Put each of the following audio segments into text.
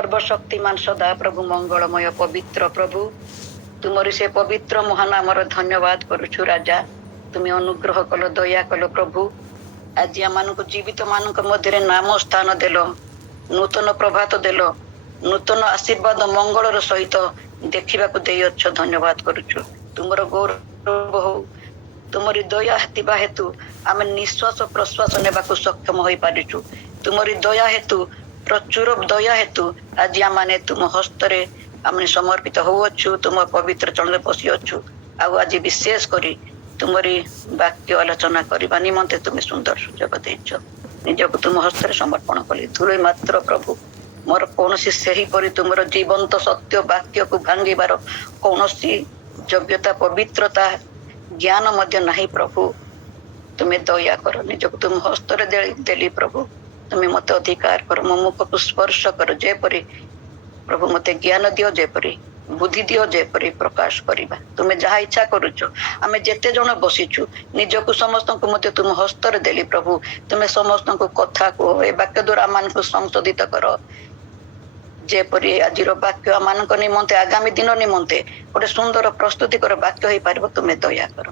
ସର୍ବଶକ୍ତିମାନ ସଦା ପ୍ରଭୁ ମଙ୍ଗଳମୟ ପବିତ୍ର ପ୍ରଭୁ ତୁମରି ସେ ପବିତ୍ର ମହାନାମର ଧନ୍ୟବାଦ କରୁଛୁ ରାଜା। ତୁମେ ଅନୁଗ୍ରହ କଲ, ଦୟା କଲ ପ୍ରଭୁ। ଆଜି ଆମମାନଙ୍କୁ ଜୀବିତ ମାନଙ୍କ ମଧ୍ୟରେ ନାମ ସ୍ଥାନ ଦେଲ, ନୂତନ ପ୍ରଭାତ ଦେଲ, ନୂତନ ଆଶୀର୍ବାଦ ମଙ୍ଗଳର ସହିତ ଦେଖିବାକୁ ଦେଇଅଛ। ଧନ୍ୟବାଦ କରୁଛୁ। ତୁମର ଗୌରବ ହଉ, ତୁମରି ଦୟା ଥିବା ହେତୁ ଆମେ ନିଶ୍ୱାସ ପ୍ରଶ୍ୱାସ ନେବାକୁ ସକ୍ଷମ ହୋଇପାରିଛୁ। ତୁମରି ଦୟା ହେତୁ, ପ୍ରଚୁର ଦୟା ହେତୁ ଆଜି ଆମେ ତୁମ ହସ୍ତରେ ଆମେ ସମର୍ପିତ ହଉଅଛୁ, ତୁମ ପବିତ୍ର ଚରଣରେ ବସିଅଛୁ। ଆଉ ଆଜି ବିଶେଷ କରି ତୁମରି ବାକ୍ୟ ଆଲୋଚନା କରିବା ନିମନ୍ତେ ତୁମେ ସୁନ୍ଦର ସୁଯୋଗ ଦେଇଛ। ନିଜକୁ ତୁମ ହସ୍ତରେ ସମର୍ପଣ କଲି। ଧୂଳି ମାତ୍ର ପ୍ରଭୁ, ମୋର କୌଣସି ସେହିପରି ତୁମର ଜୀବନ୍ତ ସତ୍ୟ ବାକ୍ୟକୁ ଭାଙ୍ଗିବାର କୌଣସି ଯୋଗ୍ୟତା, ପବିତ୍ରତା, ଜ୍ଞାନ ମଧ୍ୟ ନାହିଁ ପ୍ରଭୁ। ତୁମେ ଦୟା କର। ନିଜକୁ ତୁମ ହସ୍ତରେ ଦେଲି ପ୍ରଭୁ। ତୁମେ ମତେ ଅଧିକାର କର, ମୋ ମୁଖକୁ ସ୍ପର୍ଶ କର। ଯେପରି ପ୍ରଭୁ ମତେ ଜ୍ଞାନ ଦିଅ, ଯେପରି ବୁଦ୍ଧି ଦିଅ, ଯେପରି ପ୍ରକାଶ କରିବା। ତୁମେ ଯାହା ଇଚ୍ଛା କରୁଛ। ଆମେ ଯେତେ ଜଣ ବସିଛୁ ନିଜକୁ ସମସ୍ତଙ୍କୁ ମଧ୍ୟ ତୁମ ହସ୍ତରେ ଦେଲି ପ୍ରଭୁ। ତୁମେ ସମସ୍ତଙ୍କୁ କଥା କୁହ। ଏ ବାକ୍ୟ ଦ୍ୱାରା ଆମମାନଙ୍କୁ ସଂଶୋଧିତ କର। ଯେପରି ଆଜିର ବାକ୍ୟ ଆମମାନଙ୍କ ନିମନ୍ତେ, ଆଗାମୀ ଦିନ ନିମନ୍ତେ ଗୋଟେ ସୁନ୍ଦର ପ୍ରସ୍ତୁତିକର ବାକ୍ୟ ହେଇପାରିବ, ତୁମେ ଦୟା କର।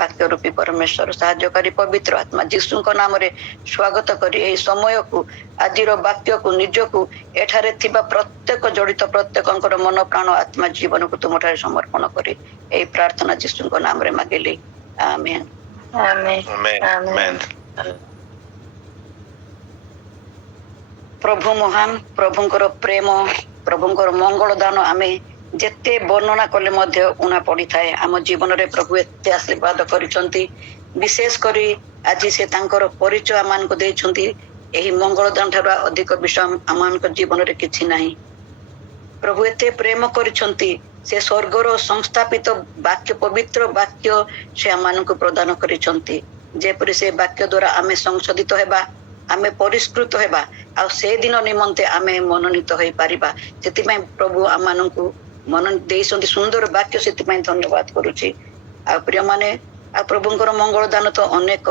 ବାକ୍ୟ ରୂପୀ ପରମେଶ୍ୱର, ସାହାଯ୍ୟକାରୀ ପବିତ୍ର ଆତ୍ମା ଯୀଶୁଙ୍କ ନାମରେ ସ୍ୱାଗତ କରି ଏହି ସମୟକୁ, ଆଜିର ବାକ୍ୟକୁ, ନିଜକୁ, ଏଠାରେ ଥିବା ପ୍ରତ୍ୟେକ ଜଡ଼ିତ ପ୍ରତ୍ୟେକଙ୍କର ମନ, ପ୍ରାଣ, ଆତ୍ମା, ଜୀବନକୁ ତୁମଠାରେ ସମର୍ପଣ କରି ଏହି ପ୍ରାର୍ଥନା ଯୀଶୁଙ୍କ ନାମରେ ମାଗିଲି। ଆମେନ୍। ପ୍ରଭୁ ମହାନ, ପ୍ରଭୁଙ୍କର ପ୍ରେମ, ପ୍ରଭୁଙ୍କର ମଙ୍ଗଳ ଦାନ ଆମେ ଯେତେ ବର୍ଣ୍ଣନା କଲେ ମଧ୍ୟ ଉଣା ପଡିଥାଏ। ଆମ ଜୀବନରେ ପ୍ରଭୁ ଏତେ ଆଶୀର୍ବାଦ କରିଛନ୍ତି। ବିଶେଷ କରି ଆଜି ସେ ତାଙ୍କର ପରିଚୟ ଆମମାନଙ୍କୁ ଦେଇଛନ୍ତି। ଏହି ମଙ୍ଗଳ ଦାନ ଠାରୁ ଅଧିକ ବିଷୟ ଆମମାନଙ୍କ ଜୀବନରେ କିଛି ନାହିଁ। ପ୍ରଭୁ ଏତେ ପ୍ରେମ କରିଛନ୍ତି, ସେ ସ୍ୱର୍ଗର ସଂସ୍ଥାପିତ ବାକ୍ୟ, ପବିତ୍ର ବାକ୍ୟ ସେ ଆମମାନଙ୍କୁ ପ୍ରଦାନ କରିଛନ୍ତି। ଯେପରି ସେ ବାକ୍ୟ ଦ୍ୱାରା ଆମେ ସଂଶୋଧିତ ହେବା, ଆମେ ପରିଷ୍କୃତ ହେବା, ଆଉ ସେ ଦିନ ନିମନ୍ତେ ଆମେ ମନୋନୀତ ହୋଇପାରିବା। ସେଥିପାଇଁ ପ୍ରଭୁ ଆମମାନଙ୍କୁ ମନୋନୀତ ଦେଇଛନ୍ତି ସୁନ୍ଦର ବାକ୍ୟ। ସେଥିପାଇଁ ଧନ୍ୟବାଦ କରୁଛି। ଆଉ ପ୍ରିୟମାନେ, ଆଉ ପ୍ରଭୁଙ୍କର ମଙ୍ଗଳ ଦାନ ତ ଅନେକ,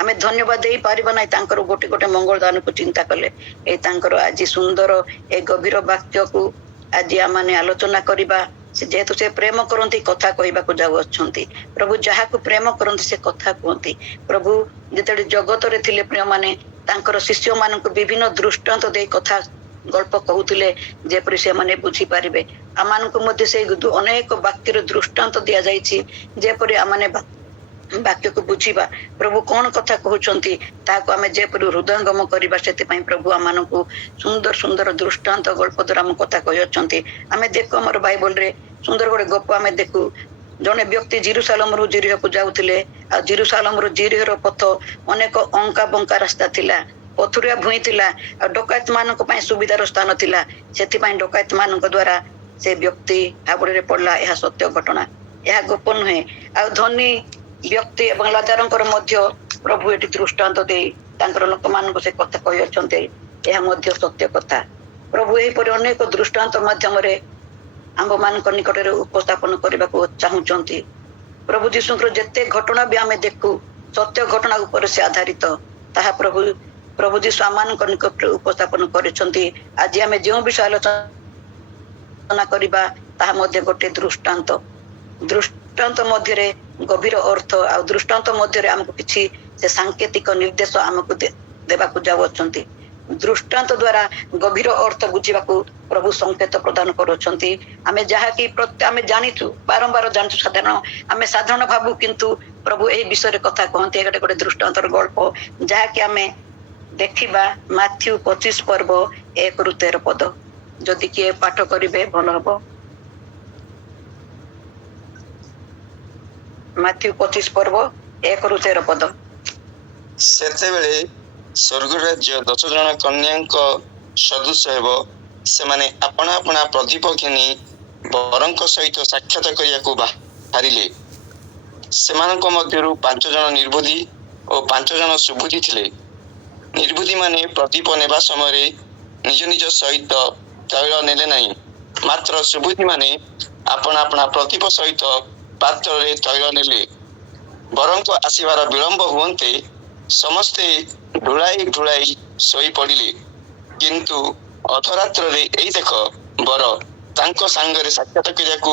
ଆମେ ଧନ୍ୟବାଦ ଦେଇପାରିବା ନାହିଁ ତାଙ୍କର ଗୋଟେ ଗୋଟେ ମଙ୍ଗଳ ଦାନକୁ ଚିନ୍ତା କଲେ। ଏଇ ତାଙ୍କର ଆଜି ସୁନ୍ଦର ଏ ଗଭୀର ବାକ୍ୟକୁ ଆଜି ଆମମାନେ ଆଲୋଚନା କରିବା। ସେ ଯେହେତୁ ସେ ପ୍ରେମ କରନ୍ତି, କଥା କହିବାକୁ ଯାଉଅଛନ୍ତି। ପ୍ରଭୁ ଯାହାକୁ ପ୍ରେମ କରନ୍ତି ସେ କଥା କୁହନ୍ତି। ପ୍ରଭୁ ଯେତେବେଳେ ଜଗତରେ ଥିଲେ ପ୍ରିୟମାନେ, ତାଙ୍କର ଶିଷ୍ୟମାନଙ୍କୁ ବିଭିନ୍ନ ଦୃଷ୍ଟାନ୍ତ ଦେଇ କଥା ଗଳ୍ପ କହୁଥିଲେ, ଯେପରି ସେମାନେ ବୁଝିପାରିବେ। ଆମମାନଙ୍କୁ ମଧ୍ୟ ସେଇ ଅନେକ ବାକ୍ୟର ଦୃଷ୍ଟାନ୍ତ ଦିଆଯାଇଛି, ଯେପରି ଆମମାନେ ବାକ୍ୟକୁ ବୁଝିବା। ପ୍ରଭୁ କଣ କଥା କହୁଛନ୍ତି ତାହାକୁ ଆମେ ଯେପରି ହୃଦୟଙ୍ଗମ କରିବା। ସେଥିପାଇଁ ପ୍ରଭୁ ଆମମାନଙ୍କୁ ସୁନ୍ଦର ସୁନ୍ଦର ଦୃଷ୍ଟାନ୍ତ ଗଳ୍ପ ଦ୍ୱାରା ଆମ କଥା କହିଅଛନ୍ତି। ଆମେ ଦେଖୁ ଆମର ବାଇବଲରେ ସୁନ୍ଦର ଗୋଟେ ଗପ ଆମେ ଦେଖୁ। ଜଣେ ବ୍ୟକ୍ତି ଜେରୁସାଲେମରୁ ଜିରିହକୁ ଯାଉଥିଲେ। ଆଉ ଜେରୁସାଲେମରୁ ଜିରିହର ପଥ ଅନେକ ଅଙ୍କା ବଙ୍କା ରାସ୍ତା ଥିଲା, ପଥୁରିଆ ଭୂଇଁ ଥିଲା, ଆଉ ଡକାୟତ ମାନଙ୍କ ପାଇଁ ସୁବିଧାର ସ୍ଥାନ ଥିଲା। ସେଥିପାଇଁ ଡକାୟତ ମାନଙ୍କ ଦ୍ୱାରା ସେ ବ୍ୟକ୍ତି ହାବୁଡରେ ପଡିଲା। ଏହା ସତ୍ୟ ଘଟଣା, ଏହା ଗୋପ ନୁହେଁ। ଆଉ ଧନୀ ବ୍ୟକ୍ତି ଏବଂ ଲାଜାରଙ୍କର ମଧ୍ୟ ପ୍ରଭୁ ଏଠି ଦୃଷ୍ଟାନ୍ତ ଦେଇ ତାଙ୍କର ଲୋକମାନଙ୍କୁ ସେ କଥା କହିଅଛନ୍ତି। ଏହା ମଧ୍ୟ ସତ୍ୟ କଥା। ପ୍ରଭୁ ଏହିପରି ଅନେକ ଦୃଷ୍ଟାନ୍ତ ମାଧ୍ୟମରେ ଆମ୍ଭମାନଙ୍କ ନିକଟରେ ଉପସ୍ଥାପନ କରିବାକୁ ଚାହୁଁଛନ୍ତି। ପ୍ରଭୁ ଯୀଶୁଙ୍କର ଯେତେ ଘଟଣା ବି ଆମେ ଦେଖୁ, ସତ୍ୟ ଘଟଣା ଉପରେ ସେ ଆଧାରିତ। ତାହା ପ୍ରଭୁ ଯୀଶୁ ଆମମାନଙ୍କ ନିକଟରେ ଉପସ୍ଥାପନ କରିଛନ୍ତି। ଆଜି ଆମେ ଯେଉଁ ବିଷୟ ଆଲୋଚନା କରିବା ତାହା ମଧ୍ୟ ଗୋଟେ ଦୃଷ୍ଟାନ୍ତ। ଦୃଷ୍ଟାନ୍ତ ମଧ୍ୟରେ ଗଭୀର ଅର୍ଥ, ଆଉ ଦୃଷ୍ଟାନ୍ତ ମଧ୍ୟରେ ଆମକୁ କିଛି ସେ ସାଙ୍କେତିକ ନିର୍ଦ୍ଦେଶ ଆମକୁ ଦେବାକୁ ଯାଉଅଛନ୍ତି। ଦୃଷ୍ଟାନ୍ତ ଦ୍ୱାରା ଗଭୀର ଅର୍ଥ ବୁଝିବାକୁ ପ୍ରଭୁ ସଂକେତ ପ୍ରଦାନ କରୁଛନ୍ତି। ଆମେ ଯାହାକି ଆମେ ଜାଣିଛୁ, ବାରମ୍ବାର ଜାଣିଛୁ, ଆମେ ସାଧାରଣ ଭାବୁ, କିନ୍ତୁ ପ୍ରଭୁ ଏହି ବିଷୟରେ କଥା କହନ୍ତି। ଗୋଟେ ଦୃଷ୍ଟାନ୍ତର ଗଳ୍ପ ଯାହାକି ଆମେ ଦେଖିବା ମାଥ୍ୟୁ 25 ପର୍ବ 1-13 ପଦ। ଯଦି କିଏ ପାଠ କରିବେ ଭଲ ହବ। ମାଥ୍ୟୁ 25 ପର୍ବ 1-13 ପଦ। ସେତେବେଳେ ସ୍ୱର୍ଗ ରାଜ୍ୟ 10 ଜଣ କନ୍ୟାଙ୍କ ସଦୃଶ ହେବ। ସେମାନେ ଆପଣା ଆପଣା ପ୍ରଦୀପ ଘେନି ବରଙ୍କ ସହିତ ସାକ୍ଷାତ କରିବାକୁ ବାହାରିଲେ। ସେମାନଙ୍କ ମଧ୍ୟରୁ 5 ଜଣ ନିର୍ବୁଦ୍ଧି ଓ 5 ଜଣ ସୁବୁଦ୍ଧି ଥିଲେ। ନିର୍ବୁଦ୍ଧିମାନେ ପ୍ରଦୀପ ନେବା ସମୟରେ ନିଜ ନିଜ ସହିତ ତୈଳ ନେଲେ ନାହିଁ, ମାତ୍ର ସୁବୁଦ୍ଧିମାନେ ଆପଣା ଆପଣା ପ୍ରଦୀପ ସହିତ ପାତ୍ରରେ ତୈଳ ନେଲେ। ବରଙ୍କ ଆସିବାର ବିଳମ୍ବ ହୁଅନ୍ତେ ସମସ୍ତେ ଢୁଳାଇ ଢୁଳାଇ ଶୋଇ ପଡ଼ିଲେ। କିନ୍ତୁ ଅଧରାତ୍ରରେ ଏଇ ଦେଖ ବର ତାଙ୍କ ସାଙ୍ଗରେ ସାକ୍ଷାତ କରିବାକୁ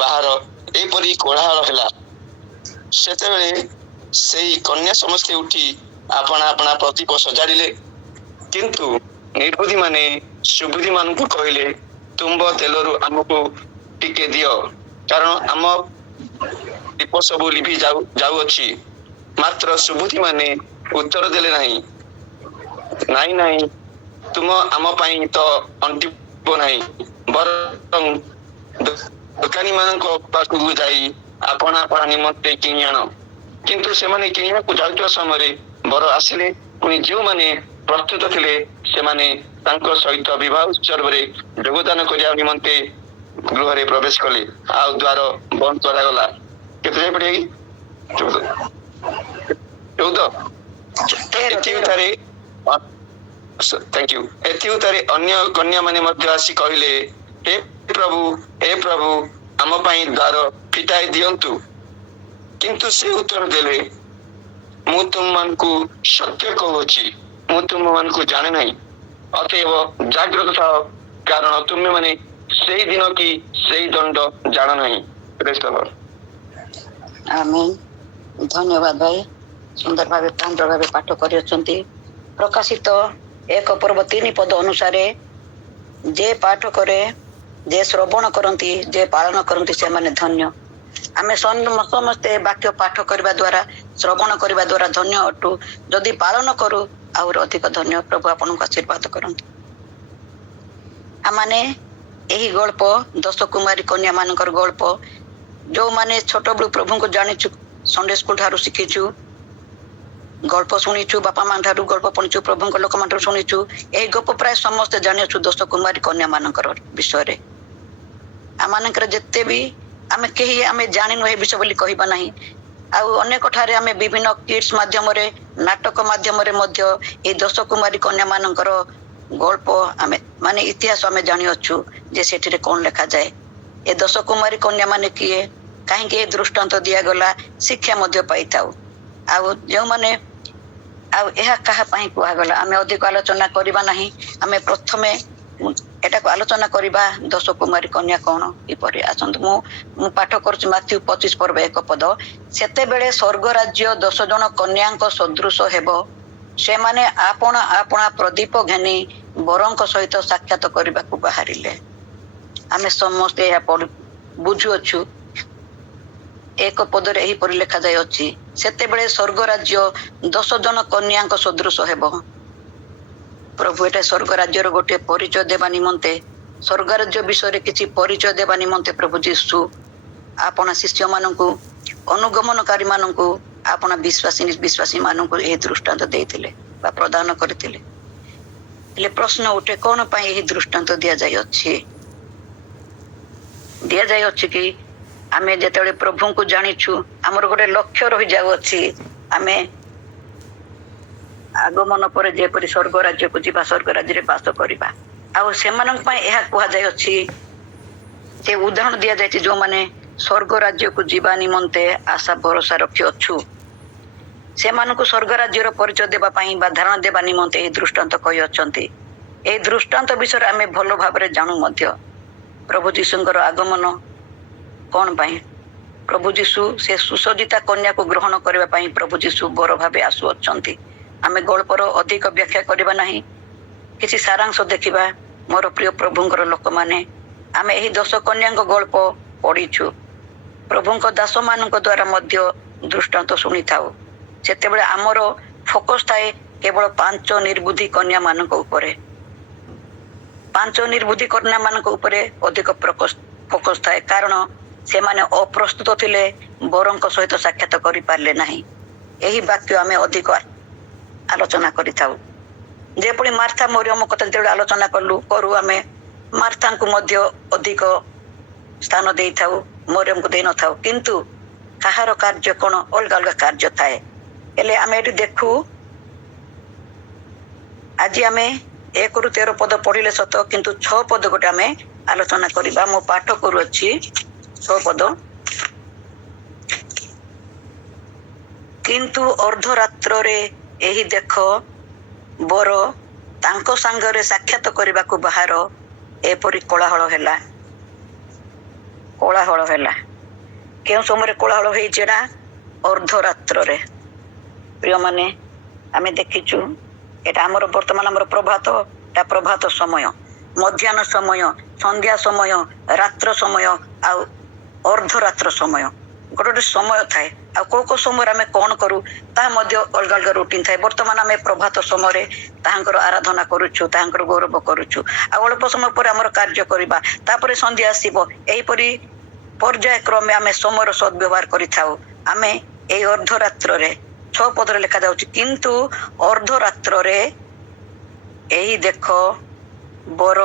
ବାହାର, ଏପରି କୋଳାହଳ ହେଲା। ସେତେବେଳେ ସେଇ କନ୍ୟା ସମସ୍ତେ ଉଠି ଆପଣା ଆପଣା ପ୍ରଦୀପ ସଜାଡ଼ିଲେ। କିନ୍ତୁ ନିର୍ବୁଦ୍ଧି ମାନେ ସୁବୁଦ୍ଧି ମାନଙ୍କୁ କହିଲେ, ତୁମ୍ବ ତେଲରୁ ଆମକୁ ଟିକେ ଦିଅ, କାରଣ ଆମ ଦୀପ ସବୁ ଲିଭି ଯାଉଅଛି। ମାତ୍ର ସୁବୁଦ୍ଧି ମାନେ ଉତ୍ତର ଦେଲେ ନାହିଁ, ନାଇଁ ନାଇଁ, ତୁମ ଆମ ପାଇଁ ତ ଅଣ୍ଟିବ ନାହିଁ, ବରଂ ଦୋକାନୀ ମାନଙ୍କ ପାଖକୁ ଯାଇ ଆପଣା ଆପଣା ନିମନ୍ତେ କିଣି ଆଣ। କିନ୍ତୁ ସେମାନେ କିଣିବାକୁ ଯାଉଥିବା ସମୟରେ ବର ଆସିଲେ। ପୁଣି ଯେଉଁମାନେ ପ୍ରସ୍ତୁତ ଥିଲେ ସେମାନେ ତାଙ୍କ ସହିତ ବିବାହ ଉତ୍ସବରେ ଯୋଗଦାନ କରିବା ନିମନ୍ତେ ଗୃହରେ ପ୍ରବେଶ କଲେ। ଆଉ ଦ୍ୱାର ବନ୍ଦ କରାଗଲା। କେତେ ଯାଏ ପଢିବା କି? 14। ଏଥିଉତ୍ତାରେ ଅନ୍ୟ କନ୍ୟା ମାନେ ମଧ୍ୟ ଆସି କହିଲେ, ହେ ପ୍ରଭୁ, ହେ ପ୍ରଭୁ, ଆମ ପାଇଁ ଦ୍ୱାର ଫିଟାଇ ଦିଅନ୍ତୁ। କିନ୍ତୁ ସେ ଉତ୍ତର ଦେଲେ, ମୁଁ ତୁମମାନଙ୍କୁ ସତ୍ୟ କହୁଅଛି, ମୁଁ ତୁମମାନଙ୍କୁ ଜାଣେ ନାହିଁ। ଅତଏବ ଜାଗ୍ରତ ଥାଅ, କାରଣ ତୁମେମାନେ ସେଇ ଦିନ କି ସେଇ ଦଣ୍ଡ ଜାଣ ନାହିଁ। Praise the Lord. ଆମେନ୍। ଧନ୍ୟବାଦ ଭାଇ, ସୁନ୍ଦର ଭାବେ ପ୍ରାଞ୍ଜଳ ଭାବେ ପାଠ କରିଅଛନ୍ତି। ପ୍ରକାଶିତ 1 ପର୍ବ 3 ପଦ ଅନୁସାରେ ଯେ ପାଠ କରେ, ଯେ ଶ୍ରବଣ କରନ୍ତି, ଯେ ପାଳନ କରନ୍ତି, ସେମାନେ ଧନ୍ୟ। ଆମେ ସମସ୍ତେ ବାକ୍ୟ ପାଠ କରିବା ଦ୍ୱାରା, ଶ୍ରବଣ କରିବା ଦ୍ୱାରା ଧନ୍ୟ ଅଟୁ। ଯଦି ପାଳନ କରୁ ଆହୁରି ଅଧିକ ଧନ୍ୟ। ପ୍ରଭୁ ଆପଣଙ୍କୁ ଆଶୀର୍ବାଦ କରନ୍ତୁ। ଆମମାନେ ଏହି ଗଳ୍ପ 10 କୁମାରୀ କନ୍ୟା ମାନଙ୍କର ଗଳ୍ପ, ଯୋଉମାନେ ଛୋଟ ବେଳୁ ପ୍ରଭୁଙ୍କୁ ଜାଣିଛୁ, ସଣ୍ଡେ ସ୍କୁଲ ଠାରୁ ଶିଖିଛୁ, ଗଳ୍ପ ଶୁଣିଛୁ, ବାପା ମା ଠାରୁ ଗଳ୍ପ ପଢିଛୁ, ପ୍ରଭୁଙ୍କ ଲୋକମାନଠାରୁ ଶୁଣିଛୁ। ଏହି ଗପ ପ୍ରାୟ ସମସ୍ତେ ଜାଣିଅଛୁ 10 କୁମାରୀ କନ୍ୟା ମାନଙ୍କର ବିଷୟରେ। ଆମମାନଙ୍କର ଯେତେ ବି ଆମେ ଜାଣିନୁ ଏ ବିଷୟ ବୋଲି କହିବା ନାହିଁ। ଆଉ ଅନେକ ଠାରେ ଆମେ ବିଭିନ୍ନ କିଡ୍ସ ମାଧ୍ୟମରେ, ନାଟକ ମାଧ୍ୟମରେ ମଧ୍ୟ ଏଇ 10 କୁମାରୀ କନ୍ୟା ମାନଙ୍କର ଗଳ୍ପ ଇତିହାସ ଆମେ ଜାଣିଅଛୁ ଯେ ସେଠିରେ କଣ ଲେଖାଯାଏ, ଏ 10 କୁମାରୀ କନ୍ୟା ମାନେ କିଏ, କାହିଁକି ଏ ଦୃଷ୍ଟାନ୍ତ ଦିଆଗଲା, ଶିକ୍ଷା ମଧ୍ୟ ପାଇଥାଉ। ଆଉ ଏହା କାହା ପାଇଁ କୁହାଗଲା ଆମେ ଅଧିକ ଆଲୋଚନା କରିବା ନାହିଁ। ଆମେ ପ୍ରଥମେ ଏଟାକୁ ଆଲୋଚନା କରିବା 10 କୁମାରୀ କନ୍ୟା କଣ, କିପରି। ଆସନ୍ତୁ ମୁଁ ପାଠ କରୁଛି ମାଥ୍ୟୁ 25 ପର୍ବ 1 ପଦ। ସେତେବେଳେ ସ୍ୱର୍ଗ ରାଜ୍ୟ 10 ଜଣ କନ୍ୟାଙ୍କ ସଦୃଶ ହେବ। ସେମାନେ ଆପଣା ଆପଣା ପ୍ରଦୀପ ଘେନି ବରଙ୍କ ସହିତ ସାକ୍ଷାତ କରିବାକୁ ବାହାରିଲେ। ଆମେ ସମସ୍ତେ ଏହା ବୁଝୁଅଛୁ। 1 ପଦରେ ଏହିପରି ଲେଖାଯାଇଅଛି, ସେତେବେଳେ ସ୍ୱର୍ଗ ରାଜ୍ୟ 10 ଜଣ କନ୍ୟାଙ୍କ ସଦୃଶ ହେବ। ପ୍ରଭୁ ଏଟା ସ୍ୱର୍ଗ ରାଜ୍ୟର ଗୋଟିଏ ପରିଚୟ ଦେବା ନିମନ୍ତେ, ସ୍ୱର୍ଗ ରାଜ୍ୟ ବିଷୟରେ କିଛି ପରିଚୟ ଦେବା ନିମନ୍ତେ ପ୍ରଭୁ ଯୀଶୁ ଆପଣା ଶିଷ୍ୟ ମାନଙ୍କୁ, ଅନୁଗମନକାରୀ ମାନଙ୍କୁ, ଆପଣା ବିଶ୍ୱାସୀ ମାନଙ୍କୁ ଏହି ଦୃଷ୍ଟାନ୍ତ ଦେଇଥିଲେ ବା ପ୍ରଦାନ କରିଥିଲେ। ହେଲେ ପ୍ରଶ୍ନ ଉଠେ, କଣ ପାଇଁ ଏହି ଦୃଷ୍ଟାନ୍ତ ଦିଆଯାଇଅଛି କି? ଆମେ ଯେତେବେଳେ ପ୍ରଭୁଙ୍କୁ ଜାଣିଛୁ, ଆମର ଗୋଟେ ଲକ୍ଷ୍ୟ ରହିଯାଉଅଛି, ଆମେ ଆଗମନ ପରେ ଯେପରି ସ୍ୱର୍ଗ ରାଜ୍ୟକୁ ଯିବା, ସ୍ୱର୍ଗ ରାଜ୍ୟରେ ବାସ କରିବା। ଆଉ ସେମାନଙ୍କ ପାଇଁ ଏହା କୁହାଯାଇଅଛି, ସେ ଉଦାହରଣ ଦିଆଯାଇଛି, ଯୋଉମାନେ ସ୍ୱର୍ଗ ରାଜ୍ୟକୁ ଯିବା ନିମନ୍ତେ ଆଶା ଭରସା ରଖିଅଛୁ, ସେମାନଙ୍କୁ ସ୍ୱର୍ଗ ରାଜ୍ୟର ପରିଚୟ ଦେବା ପାଇଁ ବା ଧାରଣା ଦେବା ନିମନ୍ତେ ଏହି ଦୃଷ୍ଟାନ୍ତ କହିଅଛନ୍ତି। ଏହି ଦୃଷ୍ଟାନ୍ତ ବିଷୟରେ ଆମେ ଭଲ ଭାବରେ ଜାଣୁ ମଧ୍ୟ। ପ୍ରଭୁ ଯୀଶୁଙ୍କର ଆଗମନ କଣ ପାଇଁ? ପ୍ରଭୁ ଯୀଶୁ ସେ ସୁସଜ୍ଜିତା କନ୍ୟାକୁ ଗ୍ରହଣ କରିବା ପାଇଁ ପ୍ରଭୁ ଯୀଶୁ ବର ଭାବେ ଆସୁଅଛନ୍ତି। ଆମେ ଗଳ୍ପର ଅଧିକ ବ୍ୟାଖ୍ୟା କରିବା ନାହିଁ, କିଛି ସାରାଂଶ ଦେଖିବା। ମୋର ପ୍ରିୟ ପ୍ରଭୁଙ୍କର ଲୋକମାନେ, ଆମେ ଏହି 10 କନ୍ୟାଙ୍କ ଗଳ୍ପ ପଢିଛୁ, ପ୍ରଭୁଙ୍କ ଦାସ ମାନଙ୍କ ଦ୍ୱାରା ମଧ୍ୟ ଦୃଷ୍ଟାନ୍ତ ଶୁଣିଥାଉ। ସେତେବେଳେ ଆମର ଫୋକସ ଥାଏ କେବଳ 5 ନିର୍ବୁଦ୍ଧି କନ୍ୟା ମାନଙ୍କ ଉପରେ। 5 ନିର୍ବୁଦ୍ଧି କନ୍ୟା ମାନଙ୍କ ଉପରେ ଅଧିକ ଫୋକସ ଥାଏ, କାରଣ ସେମାନେ ଅପ୍ରସ୍ତୁତ ଥିଲେ, ବରଙ୍କ ସହିତ ସାକ୍ଷାତ କରିପାରିଲେ ନାହିଁ। ଏହି ବାକ୍ୟ ଆମେ ଅଧିକ ଆଲୋଚନା କରିଥାଉ। ଯେପରି ମାର୍ଥା ମରିୟମ କଥା ଯେତେବେଳେ ଆଲୋଚନା କରୁ, ଆମେ ମାର୍ଥାଙ୍କୁ ମଧ୍ୟ ଅଧିକ ସ୍ଥାନ ଦେଇଥାଉ, ମରିୟମକୁ ଦେଇନଥାଉ। କିନ୍ତୁ କାହାର କାର୍ଯ୍ୟ କଣ, ଅଲଗା ଅଲଗା କାର୍ଯ୍ୟ ଥାଏ। ହେଲେ ଆମେ ଏଠି ଦେଖୁ, ଆଜି ଆମେ 1 ରୁ 13 ପଦ ପଢିଲେ ସତ, କିନ୍ତୁ 6 ପଦ ଗୋଟେ ଆମେ ଆଲୋଚନା କରିବା। ମୁଁ ପାଠ କରୁଅଛି 6 ପଦ। କିନ୍ତୁ ଅର୍ଦ୍ଧରାତ୍ରରେ ଏହି ଦେଖ, ବର ତାଙ୍କ ସାଙ୍ଗରେ ସାକ୍ଷାତ କରିବାକୁ ବାହାର ଏପରି କୋଳାହଳ ହେଲା। କୋଳାହଳ ହେଲା। କେଉଁ ସମୟରେ କୋଳାହଳ ହେଇଛି ନା? ଅର୍ଦ୍ଧରାତ୍ରରେ। ପ୍ରିୟମାନେ, ଆମେ ଦେଖିଛୁ ଏଟା ଆମର ବର୍ତ୍ତମାନ ଆମର ଏଟା ପ୍ରଭାତ ସମୟ, ମଧ୍ୟାହ୍ନ ସମୟ, ସନ୍ଧ୍ୟା ସମୟ, ରାତ୍ର ସମୟ ଆଉ ଅର୍ଦ୍ଧରାତ୍ର ସମୟ। ଗୋଟେ ଗୋଟେ ସମୟ ଥାଏ। ଆଉ କୋଉ କୋଉ ସମୟରେ ଆମେ କଣ କରୁ ତାହା ମଧ୍ୟ ଅଲଗା ଅଲଗା ରୁଟିନ ଥାଏ। ବର୍ତ୍ତମାନ ଆମେ ପ୍ରଭାତ ସମୟରେ ତାହାଙ୍କର ଆରାଧନା କରୁଛୁ, ତାହାଙ୍କର ଗୌରବ କରୁଛୁ। ଆଉ ଅଳ୍ପ ସମୟ ପରେ ଆମର କାର୍ଯ୍ୟ କରିବା, ତାପରେ ସନ୍ଧ୍ୟା ଆସିବ। ଏହିପରି ପର୍ଯ୍ୟାୟକ୍ରମେ ଆମେ ସମୟର ସଦ୍ବ୍ୟବହାର କରିଥାଉ। ଆମେ ଏଇ ଅର୍ଦ୍ଧରାତ୍ରରେ 6 ପଦରେ ଲେଖାଯାଉଛି, କିନ୍ତୁ ଅର୍ଦ୍ଧରାତ୍ରରେ ଏହି ଦେଖ ବର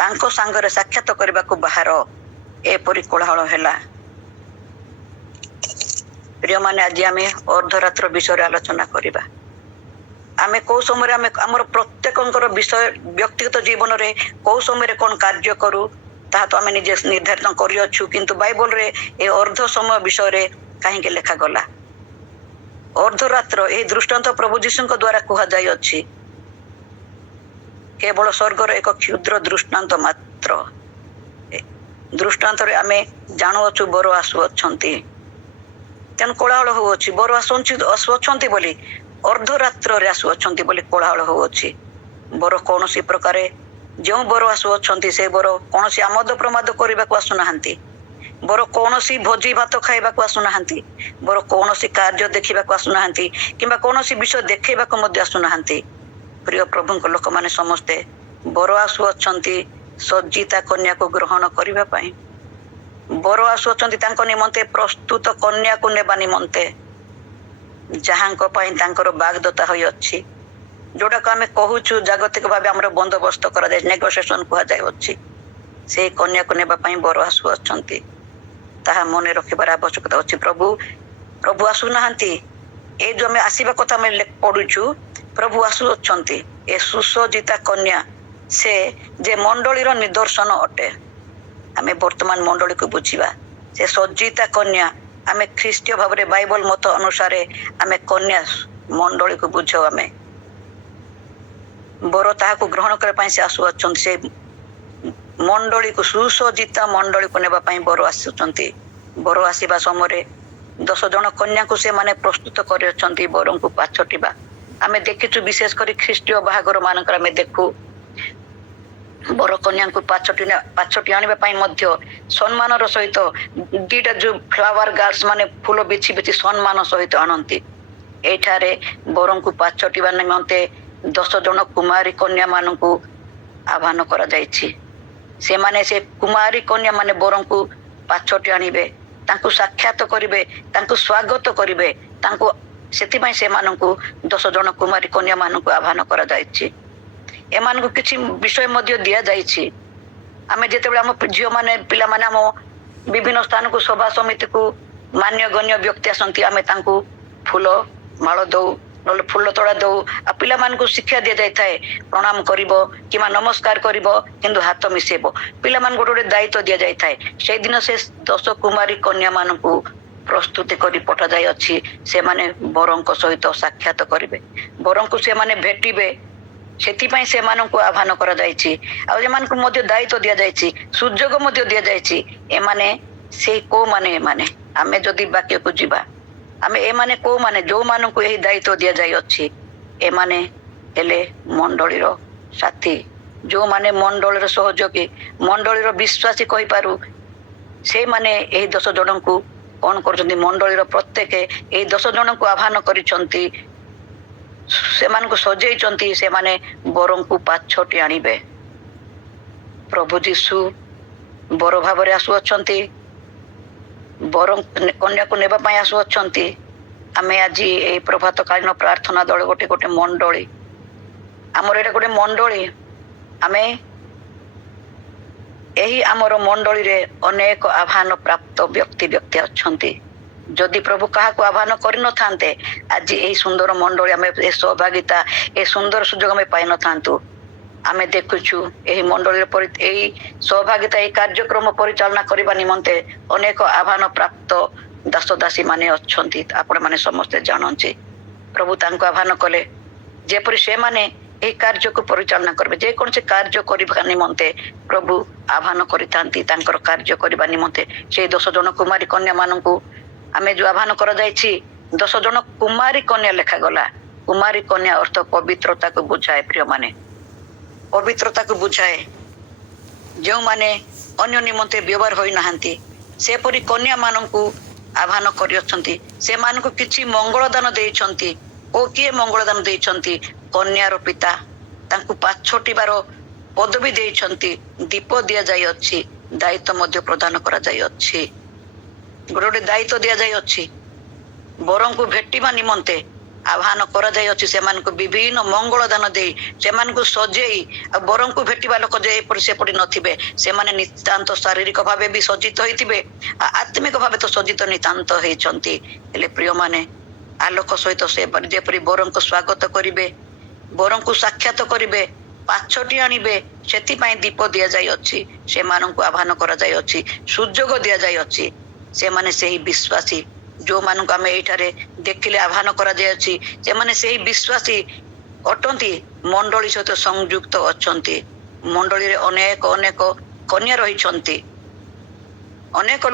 ତାଙ୍କ ସାଙ୍ଗରେ ସାକ୍ଷାତ କରିବାକୁ ବାହାର ଏପରି କୋଳାହଳ ହେଲା। ପ୍ରିୟମାନେ, ଆଜି ଆମେ ଅର୍ଦ୍ଧରାତ୍ର ବିଷୟରେ ଆଲୋଚନା କରିବା। ଆମେ କୋଉ ସମୟରେ ଆମେ ଆମର ପ୍ରତ୍ୟେକଙ୍କର ବିଷୟ ବ୍ୟକ୍ତିଗତ ଜୀବନରେ କୋଉ ସମୟରେ କଣ କାର୍ଯ୍ୟ କରୁ ତାହା ତ ଆମେ ନିଜେ ନିର୍ଦ୍ଧାରିତ କରିଅଛୁ, କିନ୍ତୁ ବାଇବଲରେ ଏ ଅର୍ଦ୍ଧ ସମୟ ବିଷୟରେ କାହିଁକି ଲେଖାଗଲା? ଅର୍ଦ୍ଧରାତ୍ର ଏହି ଦୃଷ୍ଟାନ୍ତ ପ୍ରଭୁ ଯୀଶୁଙ୍କ ଦ୍ୱାରା କୁହାଯାଇଅଛି। କେବଳ ସ୍ୱର୍ଗର ଏକ କ୍ଷୁଦ୍ର ଦୃଷ୍ଟାନ୍ତ ମାତ୍ର। ଦୃଷ୍ଟାନ୍ତରେ ଆମେ ଜାଣୁଅଛୁ ବର ଆସୁଅଛନ୍ତି, ତେଣୁ କୋଳାହଳ ହଉଅଛି। ବର ଆସୁଅଛନ୍ତି ବୋଲି, ଅର୍ଦ୍ଧରାତ୍ରରେ ଆସୁଅଛନ୍ତି ବୋଲି କୋଳାହଳ ହଉଅଛି। ବର କୌଣସି ପ୍ରକାରେ ଯେଉଁ ବର ଆସୁଅଛନ୍ତି ସେ ବର କୌଣସି ଆମୋଦ ପ୍ରମୋଦ କରିବାକୁ ଆସୁନାହାନ୍ତି। ବର କୌଣସି ଭୋଜି ଭାତ ଖାଇବାକୁ ଆସୁନାହାନ୍ତି। ବର କୌଣସି କାର୍ଯ୍ୟ ଦେଖିବାକୁ ଆସୁନାହାନ୍ତି, କିମ୍ବା କୌଣସି ବିଷୟ ଦେଖେଇବାକୁ ମଧ୍ୟ ଆସୁନାହାନ୍ତି। ପ୍ରିୟ ପ୍ରଭୁଙ୍କ ଲୋକମାନେ ସମସ୍ତେ ବର ଆସୁଅଛନ୍ତି ସଜ୍ଜିତା କନ୍ୟାକୁ ଗ୍ରହଣ କରିବା ପାଇଁ। ବର ଆସୁଅଛନ୍ତି ତାଙ୍କ ନିମନ୍ତେ ପ୍ରସ୍ତୁତ କନ୍ୟାକୁ ନେବା ନିମନ୍ତେ, ଯାହାଙ୍କ ପାଇଁ ତାଙ୍କର ବାଗଦତ୍ତା ହୋଇଅଛି। ଯୋଉଟାକୁ ଆମେ କହୁଛୁ ଜାଗତିକ ଭାବେ ଆମର ବନ୍ଦୋବସ୍ତ କରାଯାଏ, ନେଗୋସିଏସନ କୁହାଯାଉଅଛି। ସେଇ କନ୍ୟାକୁ ନେବା ପାଇଁ ବର ଆସୁଅଛନ୍ତି। ତାହା ମନେ ରଖିବାର ଆବଶ୍ୟକତା ଅଛି। ପ୍ରଭୁ ଆସୁନାହାନ୍ତି। ଏ ଯୋଉ ଆମେ ଆସିବା କଥା ଆମେ ପଢୁଛୁ, ପ୍ରଭୁ ଆସୁଅଛନ୍ତି। ଏ ସୁସଜ୍ଜିତା କନ୍ୟା ସେ ଯେ ମଣ୍ଡଳୀର ନିଦର୍ଶନ ଅଟେ। ଆମେ ବର୍ତ୍ତମାନ ମଣ୍ଡଳୀକୁ ବୁଝିବା। ସେ ସଜ୍ଜିତା କନ୍ୟା, ଆମେ ଖ୍ରୀଷ୍ଟୀୟ ଭାବରେ ବାଇବଲ ମତ ଅନୁସାରେ ଆମେ କନ୍ୟା ମଣ୍ଡଳୀକୁ ବୁଝାଉ। ଆମେ ବର ତାହାକୁ ଗ୍ରହଣ କରିବା ପାଇଁ ସେ ଆସୁଅଛନ୍ତି। ସେ ମଣ୍ଡଳୀକୁ, ସୁସଜ୍ଜିତା ମଣ୍ଡଳୀକୁ ନେବା ପାଇଁ ବର ଆସୁଛନ୍ତି। ବର ଆସିବା ସମୟରେ 10 ଜଣ କନ୍ୟାକୁ ସେମାନେ ପ୍ରସ୍ତୁତ କରିଅଛନ୍ତି ବରଙ୍କୁ ପାଛୋଟିବା। ଆମେ ଦେଖିଛୁ, ବିଶେଷ କରି ଖ୍ରୀଷ୍ଟୀୟ ବାହାଘର ମାନଙ୍କର ଆମେ ଦେଖୁ ବର କନ୍ୟାଙ୍କୁ ପାଛୋଟି ଆଣିବା ପାଇଁ ମଧ୍ୟ ସମ୍ମାନର ସହିତ ଦିଟା ଯୋଉ ଫ୍ଲାୱାର ଗାର୍ଲସ ମାନେ ଫୁଲ ବିଛି ବିଛି ସମ୍ମାନ ସହିତ ଆଣନ୍ତି। ଏଇଠାରେ ବରଙ୍କୁ ପାଛୋଟିବା ନିମନ୍ତେ 10 ଜଣ କୁମାରୀ କନ୍ୟା ମାନଙ୍କୁ ଆହ୍ୱାନ କରାଯାଇଛି। ସେମାନେ ସେ କୁମାରୀ କନ୍ୟା ମାନେ ବରଙ୍କୁ ପାଛୋଟି ଆଣିବେ, ତାଙ୍କୁ ସାକ୍ଷାତ କରିବେ, ତାଙ୍କୁ ସ୍ୱାଗତ କରିବେ। ସେଥିପାଇଁ ସେମାନଙ୍କୁ 10 ଜଣ କୁମାରୀ କନ୍ୟା ମାନଙ୍କୁ ଆହ୍ୱାନ କରାଯାଇଛି। ଏମାନଙ୍କୁ କିଛି ବିଷୟ ମଧ୍ୟ ଦିଆଯାଇଛି। ଆମେ ଯେତେବେଳେ ଆମ ଝିଅମାନେ ପିଲାମାନେ ଆମ ବିଭିନ୍ନ ସ୍ଥାନକୁ, ସଭା ସମିତିକୁ ମାନ୍ୟଗଣ୍ୟ ବ୍ୟକ୍ତି ଆସନ୍ତି, ଆମେ ତାଙ୍କୁ ଫୁଲ ମାଳ ଦଉ, ନହେଲେ ଫୁଲ ତୋଳା ଦଉ। ଆଉ ପିଲାମାନଙ୍କୁ ଶିକ୍ଷା ଦିଆଯାଇଥାଏ, ପ୍ରଣାମ କରିବ କିମ୍ବା ନମସ୍କାର କରିବ, କିନ୍ତୁ ହାତ ମିଶେଇବ। ପିଲାମାନଙ୍କୁ ଗୋଟେ ଦାୟିତ୍ୱ ଦିଆଯାଇଥାଏ। ସେଇଦିନ ସେ 10 କୁମାରୀ କନ୍ୟା ମାନଙ୍କୁ ପ୍ରସ୍ତୁତି କରି ପଠାଯାଇଅଛି। ସେମାନେ ବରଙ୍କ ସହିତ ସାକ୍ଷାତ କରିବେ, ବରଙ୍କୁ ସେମାନେ ଭେଟିବେ। ସେଥିପାଇଁ ସେମାନଙ୍କୁ ଆହ୍ୱାନ କରାଯାଇଛି। ଆଉ ଏମାନଙ୍କୁ ମଧ୍ୟ ଦାୟିତ୍ୱ ଦିଆଯାଇଛି, ସୁଯୋଗ ମଧ୍ୟ ଦିଆଯାଇଛି। ଏମାନେ ସେଇ କୋଉମାନେ? ଆମେ ଯଦି ବାକ୍ୟକୁ ଯିବା, ଏମାନେ କୋଉମାନେ? ଯୋଉମାନଙ୍କୁ ଏହି ଦାୟିତ୍ୱ ଦିଆଯାଇଅଛି। ଏମାନେ ହେଲେ ମଣ୍ଡଳୀର ସାଥୀ, ଯୋଉମାନେ ମଣ୍ଡଳୀର ସହଯୋଗୀ, ମଣ୍ଡଳୀର ବିଶ୍ୱାସୀ କହିପାରୁ। ସେଇମାନେ ଏହି 10 ଜଣଙ୍କୁ କଣ କରୁଛନ୍ତି? ମଣ୍ଡଳୀର ପ୍ରତ୍ୟେକ ଏହି 10 ଜଣଙ୍କୁ ଆହ୍ୱାନ କରିଛନ୍ତି, ସେମାନଙ୍କୁ ସଜେଇଛନ୍ତି। ସେମାନେ ବରଙ୍କୁ ପାଛୋଟି ଆଣିବେ। ପ୍ରଭୁ ଯୀଶୁ ବର ଭାବରେ ଆସୁଅଛନ୍ତି, ବର କନ୍ୟାକୁ ନେବା ପାଇଁ ଆସୁଅଛନ୍ତି। ଆମେ ଆଜି ଏଇ ପ୍ରଭାତ କାଳୀନ ପ୍ରାର୍ଥନା ଦଳ ଗୋଟେ ମଣ୍ଡଳୀ, ଆମର ଏଇଟା ଗୋଟେ ମଣ୍ଡଳୀ। ଆମେ ଏହି ଆମର ମଣ୍ଡଳୀରେ ଅନେକ ଆହ୍ୱାନ ପ୍ରାପ୍ତ ବ୍ୟକ୍ତି ଅଛନ୍ତି। ଯଦି ପ୍ରଭୁ କାହାକୁ ଆହ୍ୱାନ କରିନଥାନ୍ତେ, ଆଜି ଏହି ସୁନ୍ଦର ମଣ୍ଡଳୀ, ଆମେ ଏ ସୌଭାଗିତା, ଏ ସୁନ୍ଦର ସୁଯୋଗ ଆମେ ପାଇନଥାନ୍ତୁ। ଆମେ ଦେଖୁଛୁ ଏହି ମଣ୍ଡଳୀର ଏହି ସୌଭାଗିତା, ଏହି କାର୍ଯ୍ୟକ୍ରମ ପରିଚାଳନା କରିବା ନିମନ୍ତେ ଅନେକ ଆହ୍ୱାନ ପ୍ରାପ୍ତ ଦାସ ଦାସୀ ମାନେ ଅଛନ୍ତି। ଆପଣ ମାନେ ସମସ୍ତେ ଜାଣନ୍ତି। ପ୍ରଭୁ ତାଙ୍କୁ ଆହ୍ୱାନ କଲେ, ଯେପରି ସେମାନେ এই କାର୍ଯ୍ୟକୁ ପରିଚାଳନା କରିବେ। ଯେକୌଣସି କାର୍ଯ୍ୟ କରିବା ନିମନ୍ତେ ପ୍ରଭୁ ଆହ୍ୱାନ କରିଥାନ୍ତି ତାଙ୍କର କାର୍ଯ୍ୟ କରିବା ନିମନ୍ତେ। ସେଇ 10 ଜଣ କୁମାରୀ କନ୍ୟା ମାନଙ୍କୁ ଆମେ ଯୋଉ ଆହ୍ୱାନ କରାଯାଇଛି, 10 ଜଣ କୁମାରୀ କନ୍ୟା ଲେଖାଗଲା। କୁମାରୀ କନ୍ୟା ଅର୍ଥ ପବିତ୍ରତାକୁ ବୁଝାଏ। ପ୍ରିୟମାନେ, ପବିତ୍ରତାକୁ ବୁଝାଏ। ଯେଉଁମାନେ ଅନ୍ୟ ନିମନ୍ତେ ବ୍ୟବହାର ହୋଇନାହାନ୍ତି ସେପରି କନ୍ୟା ମାନଙ୍କୁ ଆହ୍ୱାନ କରିଅଛନ୍ତି। ସେମାନଙ୍କୁ କିଛି ମଙ୍ଗଳ ଦାନ ଦେଇଛନ୍ତି। ଓ କିଏ ମଙ୍ଗଳ ଦାନ ଦେଇଛନ୍ତି? କନ୍ୟାର ପିତା ତାଙ୍କୁ ପାଛୋଟିବାର ପଦବୀ ଦେଇଛନ୍ତି। ଦୀପ ଦିଆଯାଇଅଛି, ଦାୟିତ୍ୱ ମଧ୍ୟ ପ୍ରଦାନ କରାଯାଇଅଛି। ଗୋଟେ ଦାୟିତ୍ୱ ଦିଆଯାଇଅଛି। ବରଙ୍କୁ ଭେଟିବା ନିମନ୍ତେ ଆହ୍ୱାନ କରାଯାଇଅଛି। ସେମାନଙ୍କୁ ବିଭିନ୍ନ ମଙ୍ଗଳ ଦାନ ଦେଇ ସେମାନଙ୍କୁ ସଜେଇ, ଆଉ ବରଙ୍କୁ ଭେଟିବା ଲୋକ ଯେ ଏପରି ସେପରି ନଥିବେ, ସେମାନେ ନିତାନ୍ତ ଶାରୀରିକ ଭାବେ ବି ସଜ୍ଜିତ ହୋଇଥିବେ, ଆତ୍ମିକ ଭାବେ ତ ସଜ୍ଜିତ ନିତାନ୍ତ ହେଇଛନ୍ତି। ହେଲେ ପ୍ରିୟମାନେ, ଆଲୋକ ସହିତ ସେ ଯେପରି ବରଙ୍କୁ ସ୍ୱାଗତ କରିବେ, ବରଙ୍କୁ ସାକ୍ଷାତ କରିବେ, ପାଛୋଟି ଆଣିବେ, ସେଥିପାଇଁ ଦୀପ ଦିଆଯାଇଅଛି। ସେମାନଙ୍କୁ ଆହ୍ୱାନ କରାଯାଇଅଛି, ସୁଯୋଗ ଦିଆଯାଇଅଛି। ସେମାନେ ସେହି ବିଶ୍ୱାସୀ ଯୋଉମାନଙ୍କୁ ଆମେ ଏଇଠାରେ ଦେଖିଲେ ଆହ୍ୱାନ କରାଯାଇଅଛି, ସେମାନେ ସେହି ବିଶ୍ୱାସୀ ଅଟନ୍ତି। ମଣ୍ଡଳୀ ସହିତ ସଂଯୁକ୍ତ ଅଛନ୍ତି। ମଣ୍ଡଳୀରେ ଅନେକ ଅନେକ କନ୍ୟା ରହିଛନ୍ତି, ଅନେକ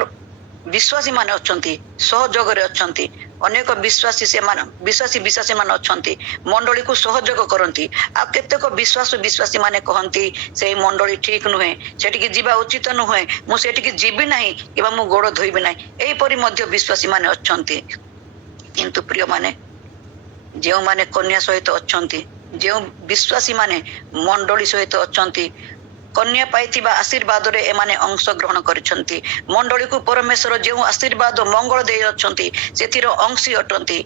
ବିଶ୍ୱାସୀ ମାନେ ଅଛନ୍ତି, ସହଯୋଗରେ ଅଛନ୍ତି। ଅନେକ ବିଶ୍ୱାସୀ ମାନେ ଅଛନ୍ତି, ମଣ୍ଡଳୀକୁ ସହଯୋଗ କରନ୍ତି। ଆଉ କେତେକ ବିଶ୍ୱାସୀ ମାନେ କହନ୍ତି ସେଇ ମଣ୍ଡଳୀ ଠିକ ନୁହେଁ, ସେଠିକି ଯିବା ଉଚିତ ନୁହେଁ, ମୁଁ ସେଠିକି ଯିବି ନାହିଁ କିମ୍ବା ମୁଁ ଗୋଡ଼ ଧୋଇବି ନାହିଁ। ଏହିପରି ମଧ୍ୟ ବିଶ୍ୱାସୀ ମାନେ ଅଛନ୍ତି। କିନ୍ତୁ ପ୍ରିୟମାନେ, ଯେଉଁମାନେ କନ୍ୟା ସହିତ ଅଛନ୍ତି, ଯେଉଁ ବିଶ୍ୱାସୀ ମାନେ ମଣ୍ଡଳୀ ସହିତ ଅଛନ୍ତି, କନ୍ୟା ପାଇଥିବା ଆଶୀର୍ବାଦରେ ଏମାନେ ଅଂଶ ଗ୍ରହଣ କରିଛନ୍ତି। ମଣ୍ଡଳୀକୁ ପରମେଶ୍ୱର ଯେଉଁ ଆଶୀର୍ବାଦ ମଙ୍ଗଳ ଦେଇ ଅଛନ୍ତି ସେଥିର ଅଂଶୀ ଅଟନ୍ତି।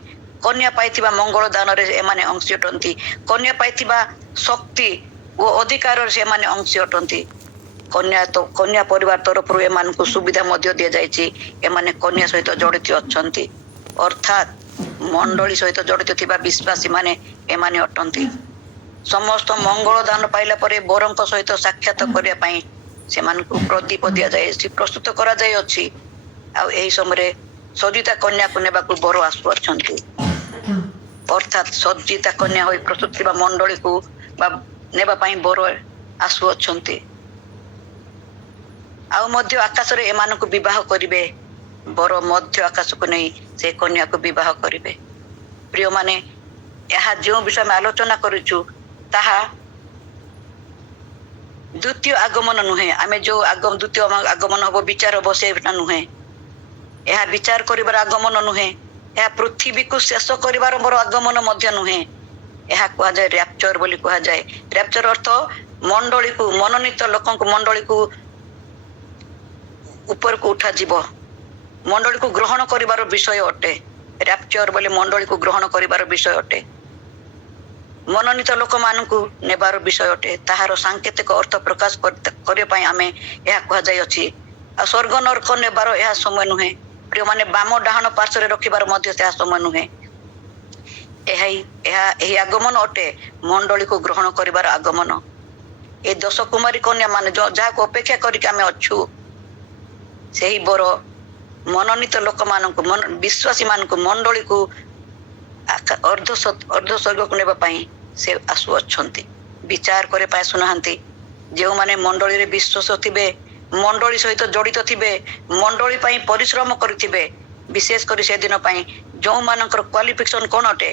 କନ୍ୟା ପାଇଥିବା ମଙ୍ଗଳ ଦାନରେ ଏମାନେ ଅଂଶୀ ଅଟନ୍ତି। କନ୍ୟା ପାଇଥିବା ଶକ୍ତି ଓ ଅଧିକାରରେ ସେମାନେ ଅଂଶୀ ଅଟନ୍ତି। କନ୍ୟା ପରିବାର ତରଫରୁ ଏମାନଙ୍କୁ ସୁବିଧା ମଧ୍ୟ ଦିଆଯାଇଛି। ଏମାନେ କନ୍ୟା ସହିତ ଜଡ଼ିତ ଅଛନ୍ତି, ଅର୍ଥାତ୍ ମଣ୍ଡଳୀ ସହିତ ଜଡ଼ିତ ଥିବା ବିଶ୍ୱାସୀ ମାନେ ଏମାନେ ଅଟନ୍ତି। ସମସ୍ତ ମଙ୍ଗଳ ଦାନ ପାଇଲା ପରେ ବରଙ୍କ ସହିତ ସାକ୍ଷାତ କରିବା ପାଇଁ ସେମାନଙ୍କୁ ପ୍ରଦୀପ ଦିଆଯାଇଛି, ପ୍ରସ୍ତୁତ କରାଯାଇଅଛି। ଆଉ ଏହି ସମୟରେ ସଜ୍ଜିତା କନ୍ୟାକୁ ନେବାକୁ ବର ଆସୁଅଛନ୍ତି। ଅର୍ଥାତ୍ ସଜ୍ଜିତା କନ୍ୟା ହୋଇ ପ୍ରସ୍ତୁତ ଥିବା ମଣ୍ଡଳୀକୁ ବା ନେବା ପାଇଁ ବର ଆସୁଅଛନ୍ତି। ଆଉ ମଧ୍ୟ ଆକାଶରେ ଏମାନଙ୍କୁ ବିବାହ କରିବେ। ବର ମଧ୍ୟ ଆକାଶକୁ ନେଇ ସେ କନ୍ୟାକୁ ବିବାହ କରିବେ। ପ୍ରିୟମାନେ, ଏହା ଯେଉଁ ବିଷୟ ଆମେ ଆଲୋଚନା କରିଛୁ ତାହା ଦ୍ୱିତୀୟ ଆଗମନ ନୁହେଁ। ଆମେ ଯୋଉ ଦ୍ୱିତୀୟ ଆଗମନ ହବ, ବିଚାର ହବ, ସେଟା ନୁହେଁ। ଏହା ବିଚାର କରିବାର ଆଗମନ ନୁହେଁ। ଏହା ପୃଥିବୀକୁ ଶେଷ କରିବାର ବର ଆଗମନ ମଧ୍ୟ ନୁହେଁ। ଏହା କୁହାଯାଏ ର୍ୟାପଚର ବୋଲି କୁହାଯାଏ। ର୍ୟାପଚର ଅର୍ଥ ମଣ୍ଡଳୀକୁ, ମନୋନୀତ ଲୋକଙ୍କୁ ମଣ୍ଡଳୀକୁ ଉପରକୁ ଉଠାଯିବ, ମଣ୍ଡଳୀକୁ ଗ୍ରହଣ କରିବାର ବିଷୟ ଅଟେ। ର୍ୟାପଚର ବୋଲି ମଣ୍ଡଳୀକୁ ଗ୍ରହଣ କରିବାର ବିଷୟ ଅଟେ, ମନୋନୀତ ଲୋକମାନଙ୍କୁ ନେବାର ବିଷୟ ଅଟେ। ତାହାର ସାଙ୍କେତିକ ଅର୍ଥ ପ୍ରକାଶ କରିବା ପାଇଁ ଆମେ ଏହା କୁହାଯାଇଅଛି। ଆଉ ସ୍ୱର୍ଗ ନରକ ନେବାର ଏହା ସମୟ ନୁହେଁ। ପ୍ରିୟମାନେ, ବାମ ଡାହାଣ ପାର୍ଶ୍ୱରେ ରଖିବାର ମଧ୍ୟ ଏହା ସମୟ ନୁହେଁ। ଏହି ଆଗମନ ଅଟେ ମଣ୍ଡଳୀକୁ ଗ୍ରହଣ କରିବାର ଆଗମନ। ଏ 10 କୁମାରୀ କନ୍ୟା ମାନେ ଯାହାକୁ ଅପେକ୍ଷା କରିକି ଆମେ ଅଛୁ, ସେହି ବର ମନୋନୀତ ଲୋକମାନଙ୍କୁ, ବିଶ୍ୱାସୀ ମାନଙ୍କୁ, ମଣ୍ଡଳୀକୁ ଅର୍ଦ୍ଧ ସ୍ୱର୍ଗକୁ ନେବା ପାଇଁ ସେ ଆସୁଅଛନ୍ତି। ବିଚାର କରିବା ପାଇଁ ଆସୁନାହାନ୍ତି। ଯେଉଁମାନେ ମଣ୍ଡଳୀରେ ବିଶ୍ୱାସ ଥିବେ, ମଣ୍ଡଳୀ ସହିତ ଜଡ଼ିତ ଥିବେ, ମଣ୍ଡଳୀ ପାଇଁ ପରିଶ୍ରମ କରିଥିବେ, ବିଶେଷ କରି ସେଦିନ ପାଇଁ ଯେଉଁମାନଙ୍କର କ୍ୱାଲିଫିକେସନ କ'ଣ ଅଟେ,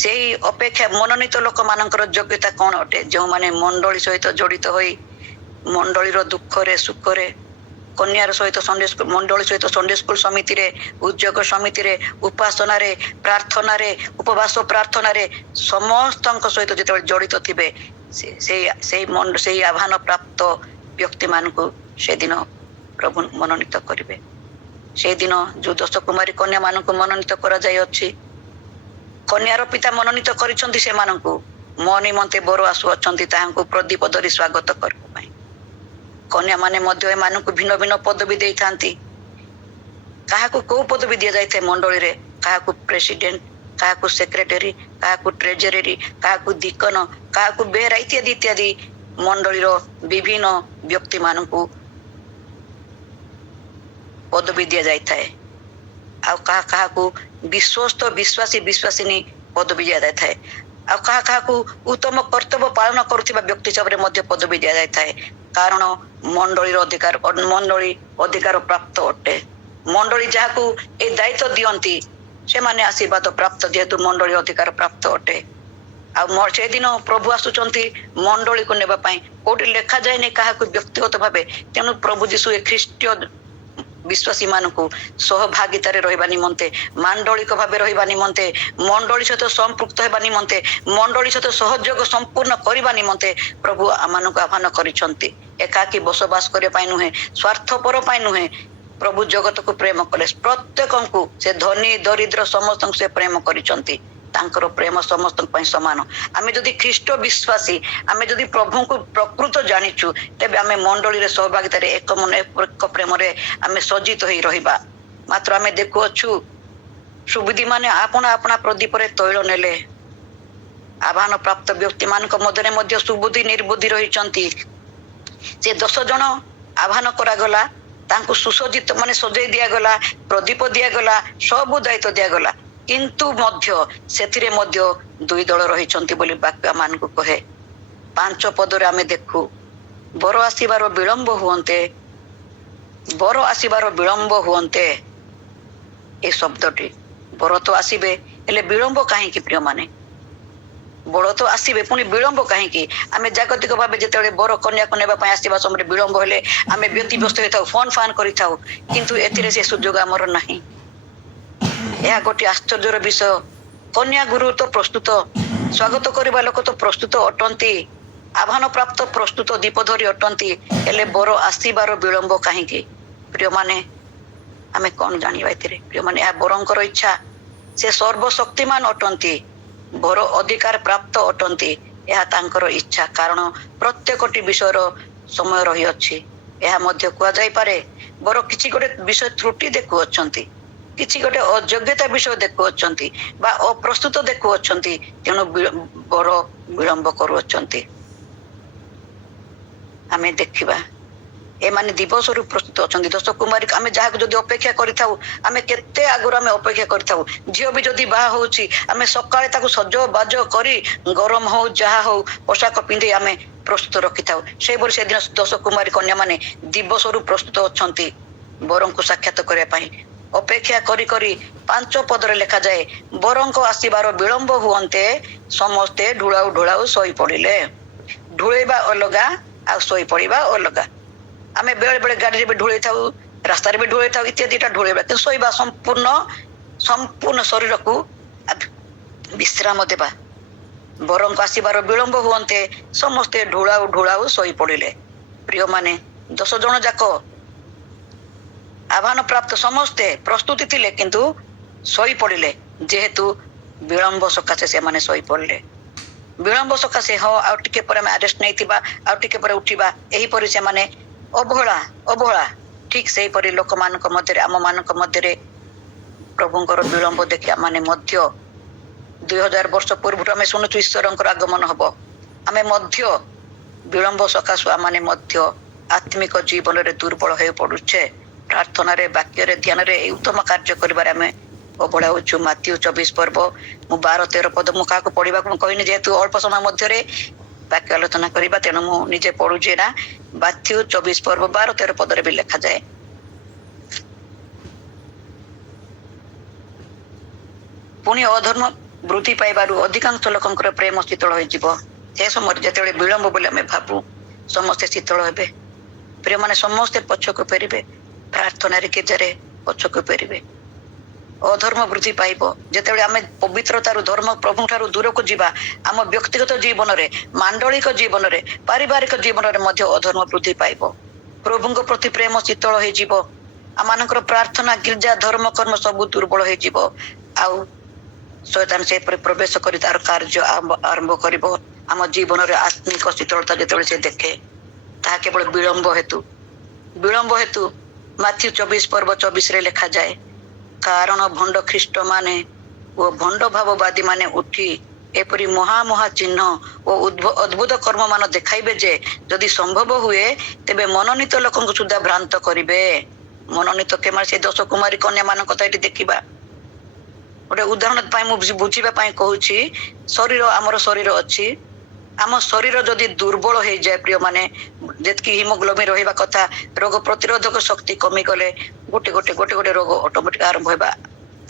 ସେହି ଅପେକ୍ଷା ମନୋନୀତ ଲୋକମାନଙ୍କର ଯୋଗ୍ୟତା କ'ଣ ଅଟେ? ଯେଉଁମାନେ ମଣ୍ଡଳୀ ସହିତ ଜଡ଼ିତ ହୋଇ ମଣ୍ଡଳୀର ଦୁଃଖରେ ସୁଖରେ, କନ୍ୟାର ସହିତ ମଣ୍ଡଳୀ ସହିତ ସଣ୍ଡେ ସ୍କୁଲ ସମିତିରେ, ଉଦ୍ୟୋଗ ସମିତିରେ, ଉପାସନାରେ, ପ୍ରାର୍ଥନାରେ, ଉପବାସ ପ୍ରାର୍ଥନାରେ ସମସ୍ତଙ୍କ ସହିତ ଯେତେବେଳେ ଜଡ଼ିତ ଥିବେ, ସେଇ ଆହ୍ୱାନ ପ୍ରାପ୍ତ ବ୍ୟକ୍ତିମାନଙ୍କୁ ସେଦିନ ପ୍ରଭୁ ମନୋନୀତ କରିବେ। ସେଇଦିନ ଯୋଉ 10 କୁମାରୀ କନ୍ୟା ମାନଙ୍କୁ ମନୋନୀତ କରାଯାଇଅଛି, କନ୍ୟାର ପିତା ମନୋନୀତ କରିଛନ୍ତି ସେମାନଙ୍କୁ। ମୋ ନିମନ୍ତେ ବର ଆସୁଅଛନ୍ତି ତାହାଙ୍କୁ ପ୍ରଦୀପ ଧରି ସ୍ୱାଗତ କରିବା ପାଇଁ। କନ୍ୟା ମାନେ ମଧ୍ୟ ଏମାନଙ୍କୁ ଭିନ୍ନ ଭିନ୍ନ ପଦବୀ ଦେଇଥାନ୍ତି। କାହାକୁ କୋଉ ପଦବୀ ଦିଆଯାଇଥାଏ ମଣ୍ଡଳୀରେ? କାହାକୁ ପ୍ରେସିଡେଣ୍ଟ, କାହାକୁ ସେକ୍ରେଟାରୀ, କାହାକୁ ଟ୍ରେଜେରୀ, କାହାକୁ ଦିକନ, କାହାକୁ ବେହେରା ଇତ୍ୟାଦି ଇତ୍ୟାଦି ମଣ୍ଡଳୀର ବିଭିନ୍ନ ବ୍ୟକ୍ତି ମାନଙ୍କୁ ପଦବୀ ଦିଆଯାଇଥାଏ। ଆଉ କାହାକୁ ବିଶ୍ୱସ୍ତ, ବିଶ୍ୱାସୀ, ବିଶ୍ୱାସିନୀ ପଦବୀ ଦିଆଯାଇଥାଏ। ଆଉ କାହା କାହାକୁ ଉତ୍ତମ କର୍ତ୍ତବ୍ୟ ପାଳନ କରୁଥିବା ବ୍ୟକ୍ତି ହିସାବରେ ମଧ୍ୟ ପଦବୀ ଦିଆଯାଇଥାଏ। କାରଣ ମଣ୍ଡଳୀର ଅଧିକାର ପ୍ରାପ୍ତ ଅଟେ। ମଣ୍ଡଳୀ ଯାହାକୁ ଏ ଦାୟିତ୍ୱ ଦିଅନ୍ତି ସେମାନେ ଆଶୀର୍ବାଦ ପ୍ରାପ୍ତ, ଯେହେତୁ ମଣ୍ଡଳୀ ଅଧିକାର ପ୍ରାପ୍ତ ଅଟେ। ଆଉ ସେଦିନ ପ୍ରଭୁ ଆସୁଛନ୍ତି ମଣ୍ଡଳୀକୁ ନେବା ପାଇଁ। କୋଉଠି ଲେଖାଯାଏନି କାହାକୁ ବ୍ୟକ୍ତିଗତ ଭାବେ। ତେଣୁ ପ୍ରଭୁ ଯୀଶୁ ଏ ଖ୍ରୀଷ୍ଟୀୟ ବିଶ୍ୱାସୀ ମାନଙ୍କୁ ସହଭାଗିତାରେ ରହିବା ନିମନ୍ତେ, ମାଣ୍ଡଳିକ ଭାବେ ରହିବା ନିମନ୍ତେ, ମଣ୍ଡଳୀ ସହିତ ସମ୍ପୃକ୍ତ ହେବା ନିମନ୍ତେ, ମଣ୍ଡଳୀ ସହିତ ସହଯୋଗ ସମ୍ପୂର୍ଣ୍ଣ କରିବା ନିମନ୍ତେ ପ୍ରଭୁ ଆମମାନଙ୍କୁ ଆହ୍ୱାନ କରିଛନ୍ତି। ଏକାକୀ ବସବାସ କରିବା ପାଇଁ ନୁହେଁ, ସ୍ୱାର୍ଥପର ପାଇଁ ନୁହେଁ। ପ୍ରଭୁ ଜଗତକୁ ପ୍ରେମ କଲେ, ପ୍ରତ୍ୟେକଙ୍କୁ, ସେ ଧନୀ ଦରିଦ୍ର ସମସ୍ତଙ୍କୁ ସେ ପ୍ରେମ କରିଛନ୍ତି। ତାଙ୍କର ପ୍ରେମ ସମସ୍ତଙ୍କ ପାଇଁ ସମାନ। ଆମେ ଯଦି ଖ୍ରୀଷ୍ଟ ବିଶ୍ୱାସୀ, ଆମେ ଯଦି ପ୍ରଭୁଙ୍କୁ ପ୍ରକୃତ ଜାଣିଛୁ, ତେବେ ଆମେ ମଣ୍ଡଳୀରେ ସହଭାଗିତାରେ ଏକ ପ୍ରେମରେ ଆମେ ସଜ୍ଜିତ ହେଇ ରହିବା। ମାତ୍ର ଆମେ ଦେଖୁଅଛୁ ସୁବୁଦ୍ଧି ମାନେ ଆପଣା ଆପଣା ପ୍ରଦୀପରେ ତୈଳ ନେଲେ। ଆହ୍ୱାନ ପ୍ରାପ୍ତ ବ୍ୟକ୍ତି ମାନଙ୍କ ମଧ୍ୟରେ ମଧ୍ୟ ସୁବୁଦ୍ଧି ନିର୍ବୁଦ୍ଧି ରହିଛନ୍ତି। ସେ 10 ଜଣ ଆହ୍ୱାନ କରାଗଲା, ତାଙ୍କୁ ସୁସଜ୍ଜିତ ସଜେଇ ଦିଆଗଲା, ପ୍ରଦୀପ ଦିଆଗଲା, ସବୁ ଦାୟିତ୍ୱ ଦିଆଗଲା। କିନ୍ତୁ ମଧ୍ୟ ସେଥିରେ ମଧ୍ୟ 2 ଦଳ ରହିଛନ୍ତି ବୋଲି ବାକ୍ୟ ମାନଙ୍କୁ କହେ। 5 ପଦରେ ଆମେ ଦେଖୁ, ବର ଆସିବାର ବିଳମ୍ବ ହୁଅନ୍ତେ। ଏ ଶବ୍ଦଟି, ବର ତ ଆସିବେ, ହେଲେ ବିଳମ୍ବ କାହିଁକି ପ୍ରିୟମାନେ? ବର ତ ଆସିବେ, ପୁଣି ବିଳମ୍ବ କାହିଁକି? ଆମେ ଜାଗତିକ ଭାବେ ଯେତେବେଳେ ବର କନ୍ୟାକୁ ନେବା ପାଇଁ ଆସିବା ସମୟରେ ବିଳମ୍ବ ହେଲେ ଆମେ ବ୍ୟତିବ୍ୟସ୍ତ ହେଇଥାଉ, ଫୋନ କରିଥାଉ। କିନ୍ତୁ ଏଥିରେ ସେ ସୁଯୋଗ ଆମର ନାହିଁ। ଏହା ଗୋଟିଏ ଆଶ୍ଚର୍ଯ୍ୟର ବିଷୟ। କନ୍ୟା ଗୁରୁ ତ ପ୍ରସ୍ତୁତ, ସ୍ୱାଗତ କରିବା ଲୋକ ତ ପ୍ରସ୍ତୁତ ଅଟନ୍ତି, ଆହ୍ୱାନ ପ୍ରାପ୍ତ ପ୍ରସ୍ତୁତ ଦୀପ ଧରି ଅଟନ୍ତି, ହେଲେ ବର ଆସିବାର ବିଳମ୍ବ କାହିଁକି? ପ୍ରିୟମାନେ, ଆମେ କଣ ଜାଣିବା ଏଥିରେ? ପ୍ରିୟମାନେ, ଏହା ବରଙ୍କର ଇଚ୍ଛା। ସେ ସର୍ବଶକ୍ତିମାନ ଅଟନ୍ତି, ବର ଅଧିକାର ପ୍ରାପ୍ତ ଅଟନ୍ତି। ଏହା ତାଙ୍କର ଇଚ୍ଛା, କାରଣ ପ୍ରତ୍ୟେକଟି ବିଷୟର ସମୟ ରହିଅଛି। ଏହା ମଧ୍ୟ କୁହାଯାଇପାରେ, ବର କିଛି ଗୋଟେ ବିଷୟ ତ୍ରୁଟି ଦେଖୁଅଛନ୍ତି, କିଛି ଗୋଟେ ଅଯୋଗ୍ୟତା ବିଷୟ ଦେଖୁଅଛନ୍ତି ବା ଅପ୍ରସ୍ତୁତ ଦେଖୁଅଛନ୍ତି, ତେଣୁ ବର ବିଳମ୍ବ କରୁଅଛନ୍ତି। ଆମେ ଦେଖିବା ଏମାନେ ଦିବସରୁ ପ୍ରସ୍ତୁତ ଅଛନ୍ତି। 10 କୁମାରୀ, ଆମେ ଯାହାକୁ ଯଦି ଅପେକ୍ଷା କରିଥାଉ, ଆମେ କେତେ ଆଗରୁ ଆମେ ଅପେକ୍ଷା କରିଥାଉ। ଝିଅ ବି ଯଦି ବାହା ହଉଛି, ଆମେ ସକାଳେ ତାକୁ ସଜବାଜ କରି, ଗରମ ହଉ ଯାହା ହଉ, ପୋଷାକ ପିନ୍ଧି ଆମେ ପ୍ରସ୍ତୁତ ରଖିଥାଉ। ସେହିଭଳି ସେଦିନ 10 କୁମାରୀ କନ୍ୟା ମାନେ ଦିବସରୁ ପ୍ରସ୍ତୁତ ଅଛନ୍ତି ବରଙ୍କୁ ସାକ୍ଷାତ କରିବା ପାଇଁ। ଅପେକ୍ଷା କରି କରି 5 ପଦରେ ଲେଖାଯାଏ, ବରଙ୍କ ଆସିବାର ବିଳମ୍ବ ହୁଅନ୍ତେ ସମସ୍ତେ ଢୁଳାଉ ଶୋଇ ପଡିଲେ। ଢୁଳେଇବା ଅଲଗା ଆଉ ଶୋଇ ପଡିବା ଅଲଗା। ଆମେ ବେଳେ ବେଳେ ଗାଡିରେ ବି ଢୁଳେଇଥାଉ, ରାସ୍ତାରେ ବି ଢୁଳେଇଥାଉ, ଇତ୍ୟାଦିଟା ଢୁଳେଇବା। କିନ୍ତୁ ଶୋଇବା ସମ୍ପୂର୍ଣ୍ଣ ଶରୀରକୁ ବିଶ୍ରାମ ଦେବା। ବରଙ୍କ ଆସିବାର ବିଳମ୍ବ ହୁଅନ୍ତେ ସମସ୍ତେ ଢୁଳାଉ ଶୋଇ ପଡିଲେ। ପ୍ରିୟମାନେ, 10 ଜଣ ଯାକ ଆହ୍ୱାନ ପ୍ରାପ୍ତ ସମସ୍ତେ ପ୍ରସ୍ତୁତି ଥିଲେ, କିନ୍ତୁ ଶୋଇ ପଡିଲେ। ଯେହେତୁ ବିଳମ୍ବ ସକାଶେ ସେମାନେ ଶୋଇ ପଡିଲେ। ବିଳମ୍ବ ସକାଶେ, ହଁ ଆଉ ଟିକେ ପରେ ଆମେ ଆରେଷ୍ଟ ନେଇଥିବା, ଆଉ ଟିକେ ପରେ ଉଠିବା, ଏହିପରି ସେମାନେ ଅବହେଳା। ଠିକ ସେହିପରି ଲୋକମାନଙ୍କ ମଧ୍ୟରେ, ଆମ ମାନଙ୍କ ମଧ୍ୟରେ ପ୍ରଭୁଙ୍କର ବିଳମ୍ବ ଦେଖି ଆମେ ମଧ୍ୟ 2000 ବର୍ଷ ପୂର୍ବରୁ ଆମେ ଶୁଣୁଛୁ ଈଶ୍ୱରଙ୍କର ଆଗମନ ହବ। ଆମେ ମଧ୍ୟ ବିଳମ୍ବ ସକାଶୁ ଆମେ ମଧ୍ୟ ଆତ୍ମିକ ଜୀବନରେ ଦୁର୍ବଳ ହେଇ ପଡୁଛେ। ପ୍ରାର୍ଥନାରେ, ବାକ୍ୟରେ, ଧ୍ୟାନରେ ଏହି ଉତ୍ତମ କାର୍ଯ୍ୟ କରିବାରେ ଆମେ ଅବହେଳା ହଉଛୁ। ମାଥ୍ୟୁ 24 ପର୍ବ, ମୁଁ 12-13 ପଦ ମୁଁ କାହାକୁ ପଢିବାକୁ କହିନି, ଯେହେତୁ ଅଳ୍ପ ସମୟ ମଧ୍ୟରେ ବାକ୍ୟ ଆଲୋଚନା କରିବା, ତେଣୁ ମୁଁ ନିଜେ ପଢୁଛି ନା। ମାଥ୍ୟୁ 24 ପର୍ବ 12-13 ପଦରେ ବି ଲେଖାଯାଏ, ପୁଣି ଅଧର୍ମ ବୃଦ୍ଧି ପାଇବାରୁ ଅଧିକାଂଶ ଲୋକଙ୍କର ପ୍ରେମ ଶୀତଳ ହୋଇଯିବ। ସେ ସମୟରେ ଯେତେବେଳେ ବିଳମ୍ବ ବୋଲି ଆମେ ଭାବୁ, ସମସ୍ତେ ଶୀତଳ ହେବେ। ପ୍ରିୟମାନେ, ସମସ୍ତେ ପଛକୁ ଫେରିବେ, ପ୍ରାର୍ଥନାରେ କେଜାରେ ପଛକୁ ଫେରିବେ। ଅଧର୍ମ ବୃଦ୍ଧି ପାଇବ। ଯେତେବେଳେ ଆମେ ପବିତ୍ରତାରୁ, ଧର୍ମ ପ୍ରଭୁଠାରୁ ଦୂରକୁ ଯିବା, ଆମ ବ୍ୟକ୍ତିଗତ ଜୀବନରେ, ମାଣ୍ଡଳିକ ଜୀବନରେ, ପାରିବାରିକ ଜୀବନରେ ମଧ୍ୟ ଅଧର୍ମ ବୃଦ୍ଧି ପାଇବ। ପ୍ରଭୁଙ୍କ ପ୍ରତି ପ୍ରେମ ଶୀତଳ ହେଇଯିବ। ଆମମାନଙ୍କର ପ୍ରାର୍ଥନା, ଗିର୍ଜା, ଧର୍ମ, କର୍ମ ସବୁ ଦୁର୍ବଳ ହେଇଯିବ। ଆଉ ଶୈତାନ ସେପରି ପ୍ରବେଶ କରି ତାର କାର୍ଯ୍ୟ ଆରମ୍ଭ କରିବ। ଆମ ଜୀବନରେ ଆତ୍ମିକ ଶୀତଳତା ଯେତେବେଳେ ସେ ଦେଖେ, ତାହା କେବଳ ବିଳମ୍ବ ହେତୁ। ମାଥ୍ୟୁ 24 ପର୍ବ 24ରେ ଲେଖାଯାଏ, କାରଣ ଭଣ୍ଡ ଖ୍ରୀଷ୍ଟ ମାନେ ଓ ଭଣ୍ଡ ଭାବବାଦୀ ମାନେ ଉଠି ଏପରି ମହା ଚିହ୍ନ ଓ ଅଦ୍ଭୁତ କର୍ମ ମାନ ଦେଖାଇବେ ଯେ, ଯଦି ସମ୍ଭବ ହୁଏ ତେବେ ମନୋନୀତ ଲୋକଙ୍କୁ ସୁଦ୍ଧା ଭ୍ରାନ୍ତ କରିବେ। ମନୋନୀତ କେବଳ ସେ 10 କୁମାରୀ କନ୍ୟା ମାନଙ୍କ କଥା ଏଠି ଦେଖିବା। ଗୋଟେ ଉଦାହରଣ ପାଇଁ ମୁଁ ବୁଝିବା ପାଇଁ କହୁଛି। ଶରୀର ଆମର ଶରୀର ଅଛି। ଆମ ଶରୀର ଯଦି ଦୁର୍ବଳ ହେଇଯାଏ ପ୍ରିୟ ମାନେ, ଯେତିକି ହିମୋଗ୍ଲୋବିନ ରହିବା କଥା, ରୋଗ ପ୍ରତିରୋଧକ ଶକ୍ତି କମିଗଲେ ଗୋଟେ ଗୋଟେ ରୋଗ ଅଟୋମେଟିକ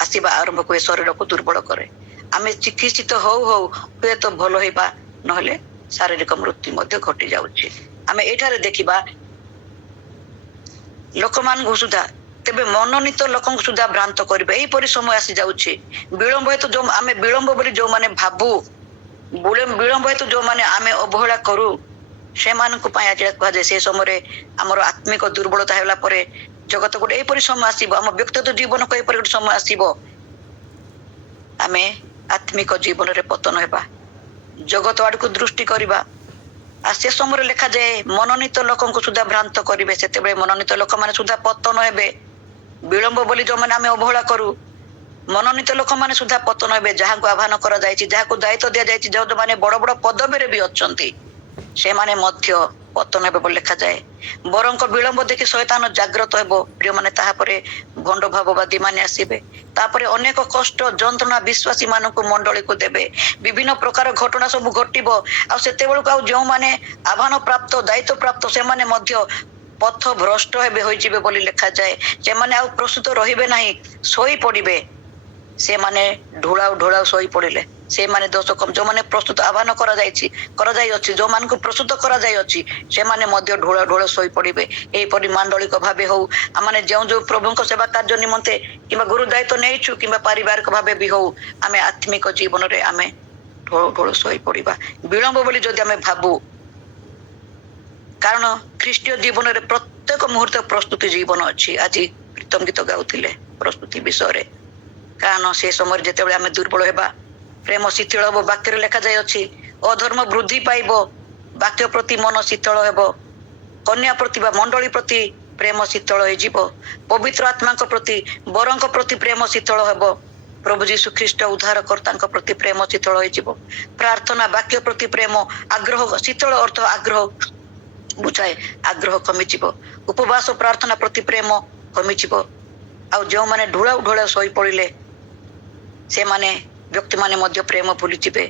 ଆସିବା ଆରମ୍ଭ ହୁଏ, ଶରୀରକୁ ଦୁର୍ବଳ କରେ। ଆମେ ଚିକିତ୍ସିତ ହଉ ହୁଏତ ଭଲ ହେବା, ନହେଲେ ଶାରୀରିକ ମୃତ୍ୟୁ ମଧ୍ୟ ଘଟି ଯାଉଛି। ଆମେ ଏଇଠାରେ ଦେଖିବା ଲୋକମାନଙ୍କୁ ସୁଦ୍ଧା, ତେବେ ମନୋନୀତ ଲୋକଙ୍କୁ ସୁଦ୍ଧା ଭ୍ରାନ୍ତ କରିବେ, ଏହିପରି ସମୟ ଆସି ଯାଉଛି। ବିଳମ୍ବ ହେତୁ ଆମେ ବିଳମ୍ବ ବୋଲି ଯୋଉମାନେ ଭାବୁ, ବିଳମ୍ବ ହେତୁ ଯୋଉମାନେ ଆମେ ଅବହେଳା କରୁ, ସେମାନଙ୍କ ପାଇଁ ଆଜି କୁହାଯାଏ ସେ ସମୟରେ ଆମର ଆତ୍ମିକ ଦୁର୍ବଳତା ହେଲା ପରେ ଜଗତ ଗୋଟେ ଏହିପରି ସମୟ ଆସିବ, ଆମ ବ୍ୟକ୍ତିଗତ ଜୀବନକୁ ଏହିପରି ଗୋଟେ ସମୟ ଆସିବ, ଆମେ ଆତ୍ମିକ ଜୀବନରେ ପତନ ହେବା, ଜଗତ ଆଡକୁ ଦୃଷ୍ଟି କରିବା। ଆଉ ସେ ସମୟରେ ଲେଖାଯାଏ ମନୋନୀତ ଲୋକଙ୍କୁ ସୁଦ୍ଧା ଭ୍ରାନ୍ତ କରିବେ। ସେତେବେଳେ ମନୋନୀତ ଲୋକମାନେ ସୁଦ୍ଧା ପତନ ହେବେ। ବିଳମ୍ବ ବୋଲି ଯୋଉମାନେ ଆମେ ଅବହେଳା କରୁ, ମନୋନୀତ ଲୋକମାନେ ସୁଦ୍ଧା ପତନ ହେବେ। ଯାହାଙ୍କୁ ଆହ୍ୱାନ କରାଯାଇଛି, ଯାହାକୁ ଦାୟିତ୍ୱ ଦିଆଯାଇଛି, ଯୋଉମାନେ ବଡ ବଡ ପଦବୀରେ ବି ଅଛନ୍ତି, ସେମାନେ ମଧ୍ୟ ପତନ ହେବେ ବୋଲି ଲେଖାଯାଏ। ବରଙ୍କ ବିଳମ୍ବ ଦେଖି ଶୟତାନ ଜାଗ୍ରତ ହେବ ପ୍ରିୟମାନେ, ତାହାପରେ ଭଣ୍ଡ ଭାବବାଦୀ ମାନେ ଆସିବେ, ତାପରେ ଅନେକ କଷ୍ଟ ଯନ୍ତ୍ରଣା ବିଶ୍ୱାସୀ ମାନଙ୍କୁ ମଣ୍ଡଳୀକୁ ଦେବେ, ବିଭିନ୍ନ ପ୍ରକାର ଘଟଣା ସବୁ ଘଟିବ। ଆଉ ସେତେବେଳକୁ ଆଉ ଯୋଉମାନେ ଆହ୍ୱାନ ପ୍ରାପ୍ତ ଦାୟିତ୍ୱ ପ୍ରାପ୍ତ ସେମାନେ ମଧ୍ୟ ପଥ ଭ୍ରଷ୍ଟ ହେବେ, ହୋଇଯିବେ ବୋଲି ଲେଖାଯାଏ। ସେମାନେ ଆଉ ପ୍ରସ୍ତୁତ ରହିବେ ନାହିଁ, ଶୋଇ ପଡିବେ। ସେମାନେ ଢୋଳାଉ ଶୋଇ ପଡିଲେ, ସେମାନେ ଦୋଷ କମ। ଯୋଉମାନେ ପ୍ରସ୍ତୁତ ଆହ୍ୱାନ କରାଯାଇଅଛି, ଯୋଉମାନଙ୍କୁ ପ୍ରସ୍ତୁତ କରାଯାଇଅଛି, ସେମାନେ ମଧ୍ୟ ଢୋଳ ଶୋଇ ପଡିବେ। ଏହିପରି ମାଣ୍ଡଳିକ ଭାବେ ହଉ, ଆମେ ଯୋଉ ପ୍ରଭୁଙ୍କ ସେବା କାର୍ଯ୍ୟ ନିମନ୍ତେ କିମ୍ବା ଗୁରୁ ଦାୟିତ୍ୱ ନେଇଛୁ, କିମ୍ବା ପାରିବାରିକ ଭାବେ ବି ହଉ, ଆମେ ଆତ୍ମିକ ଜୀବନରେ ଆମେ ଢୋଳ ଶୋଇ ପଡିବା। ବିଳମ୍ବ ବୋଲି ଯଦି ଆମେ ଭାବୁ, କାରଣ ଖ୍ରୀଷ୍ଟୀୟ ଜୀବନରେ ପ୍ରତ୍ୟେକ ମୁହୂର୍ତ୍ତ ପ୍ରସ୍ତୁତି ଜୀବନ ଅଛି। ଆଜି ପ୍ରୀତମ ଗୀତ ଗାଉଥିଲେ ପ୍ରସ୍ତୁତି ବିଷୟରେ। କାରଣ ସେ ସମୟରେ ଯେତେବେଳେ ଆମେ ଦୁର୍ବଳ ହେବା, ପ୍ରେମ ଶିଥିଳ ହେବ। ବାକ୍ୟରେ ଲେଖାଯାଇଅଛି, ଅଧର୍ମ ବୃଦ୍ଧି ପାଇବ, ବାକ୍ୟ ପ୍ରତି ମନ ଶୀତଳ ହେବ, କନ୍ୟା ପ୍ରତି ବା ମଣ୍ଡଳୀ ପ୍ରତି ପ୍ରେମ ଶୀତଳ ହେଇଯିବ, ପବିତ୍ର ଆତ୍ମାଙ୍କ ପ୍ରତି, ବରଙ୍କ ପ୍ରତି ପ୍ରେମ ଶୀତଳ ହେବ, ପ୍ରଭୁ ଯୀଶୁ ଖ୍ରୀଷ୍ଟ ଉଦ୍ଧାରକର୍ତ୍ତାଙ୍କ ପ୍ରତି ପ୍ରେମ ଶୀତଳ ହେଇଯିବ। ପ୍ରାର୍ଥନା ବାକ୍ୟ ପ୍ରତି ପ୍ରେମ, ଆଗ୍ରହ, ଶୀତଳ ଅର୍ଥ ଆଗ୍ରହ ବୁଝାଏ, ଆଗ୍ରହ କମିଯିବ। ଉପବାସ ପ୍ରାର୍ଥନା ପ୍ରତି ପ୍ରେମ କମିଯିବ। ଆଉ ଯୋଉମାନେ ଢୋଳାଉ ଶୋଇ ପଡିଲେ, ସେମାନେ ବ୍ୟକ୍ତିମାନେ ମଧ୍ୟ ପ୍ରେମ ଭୁଲିଯିବେ,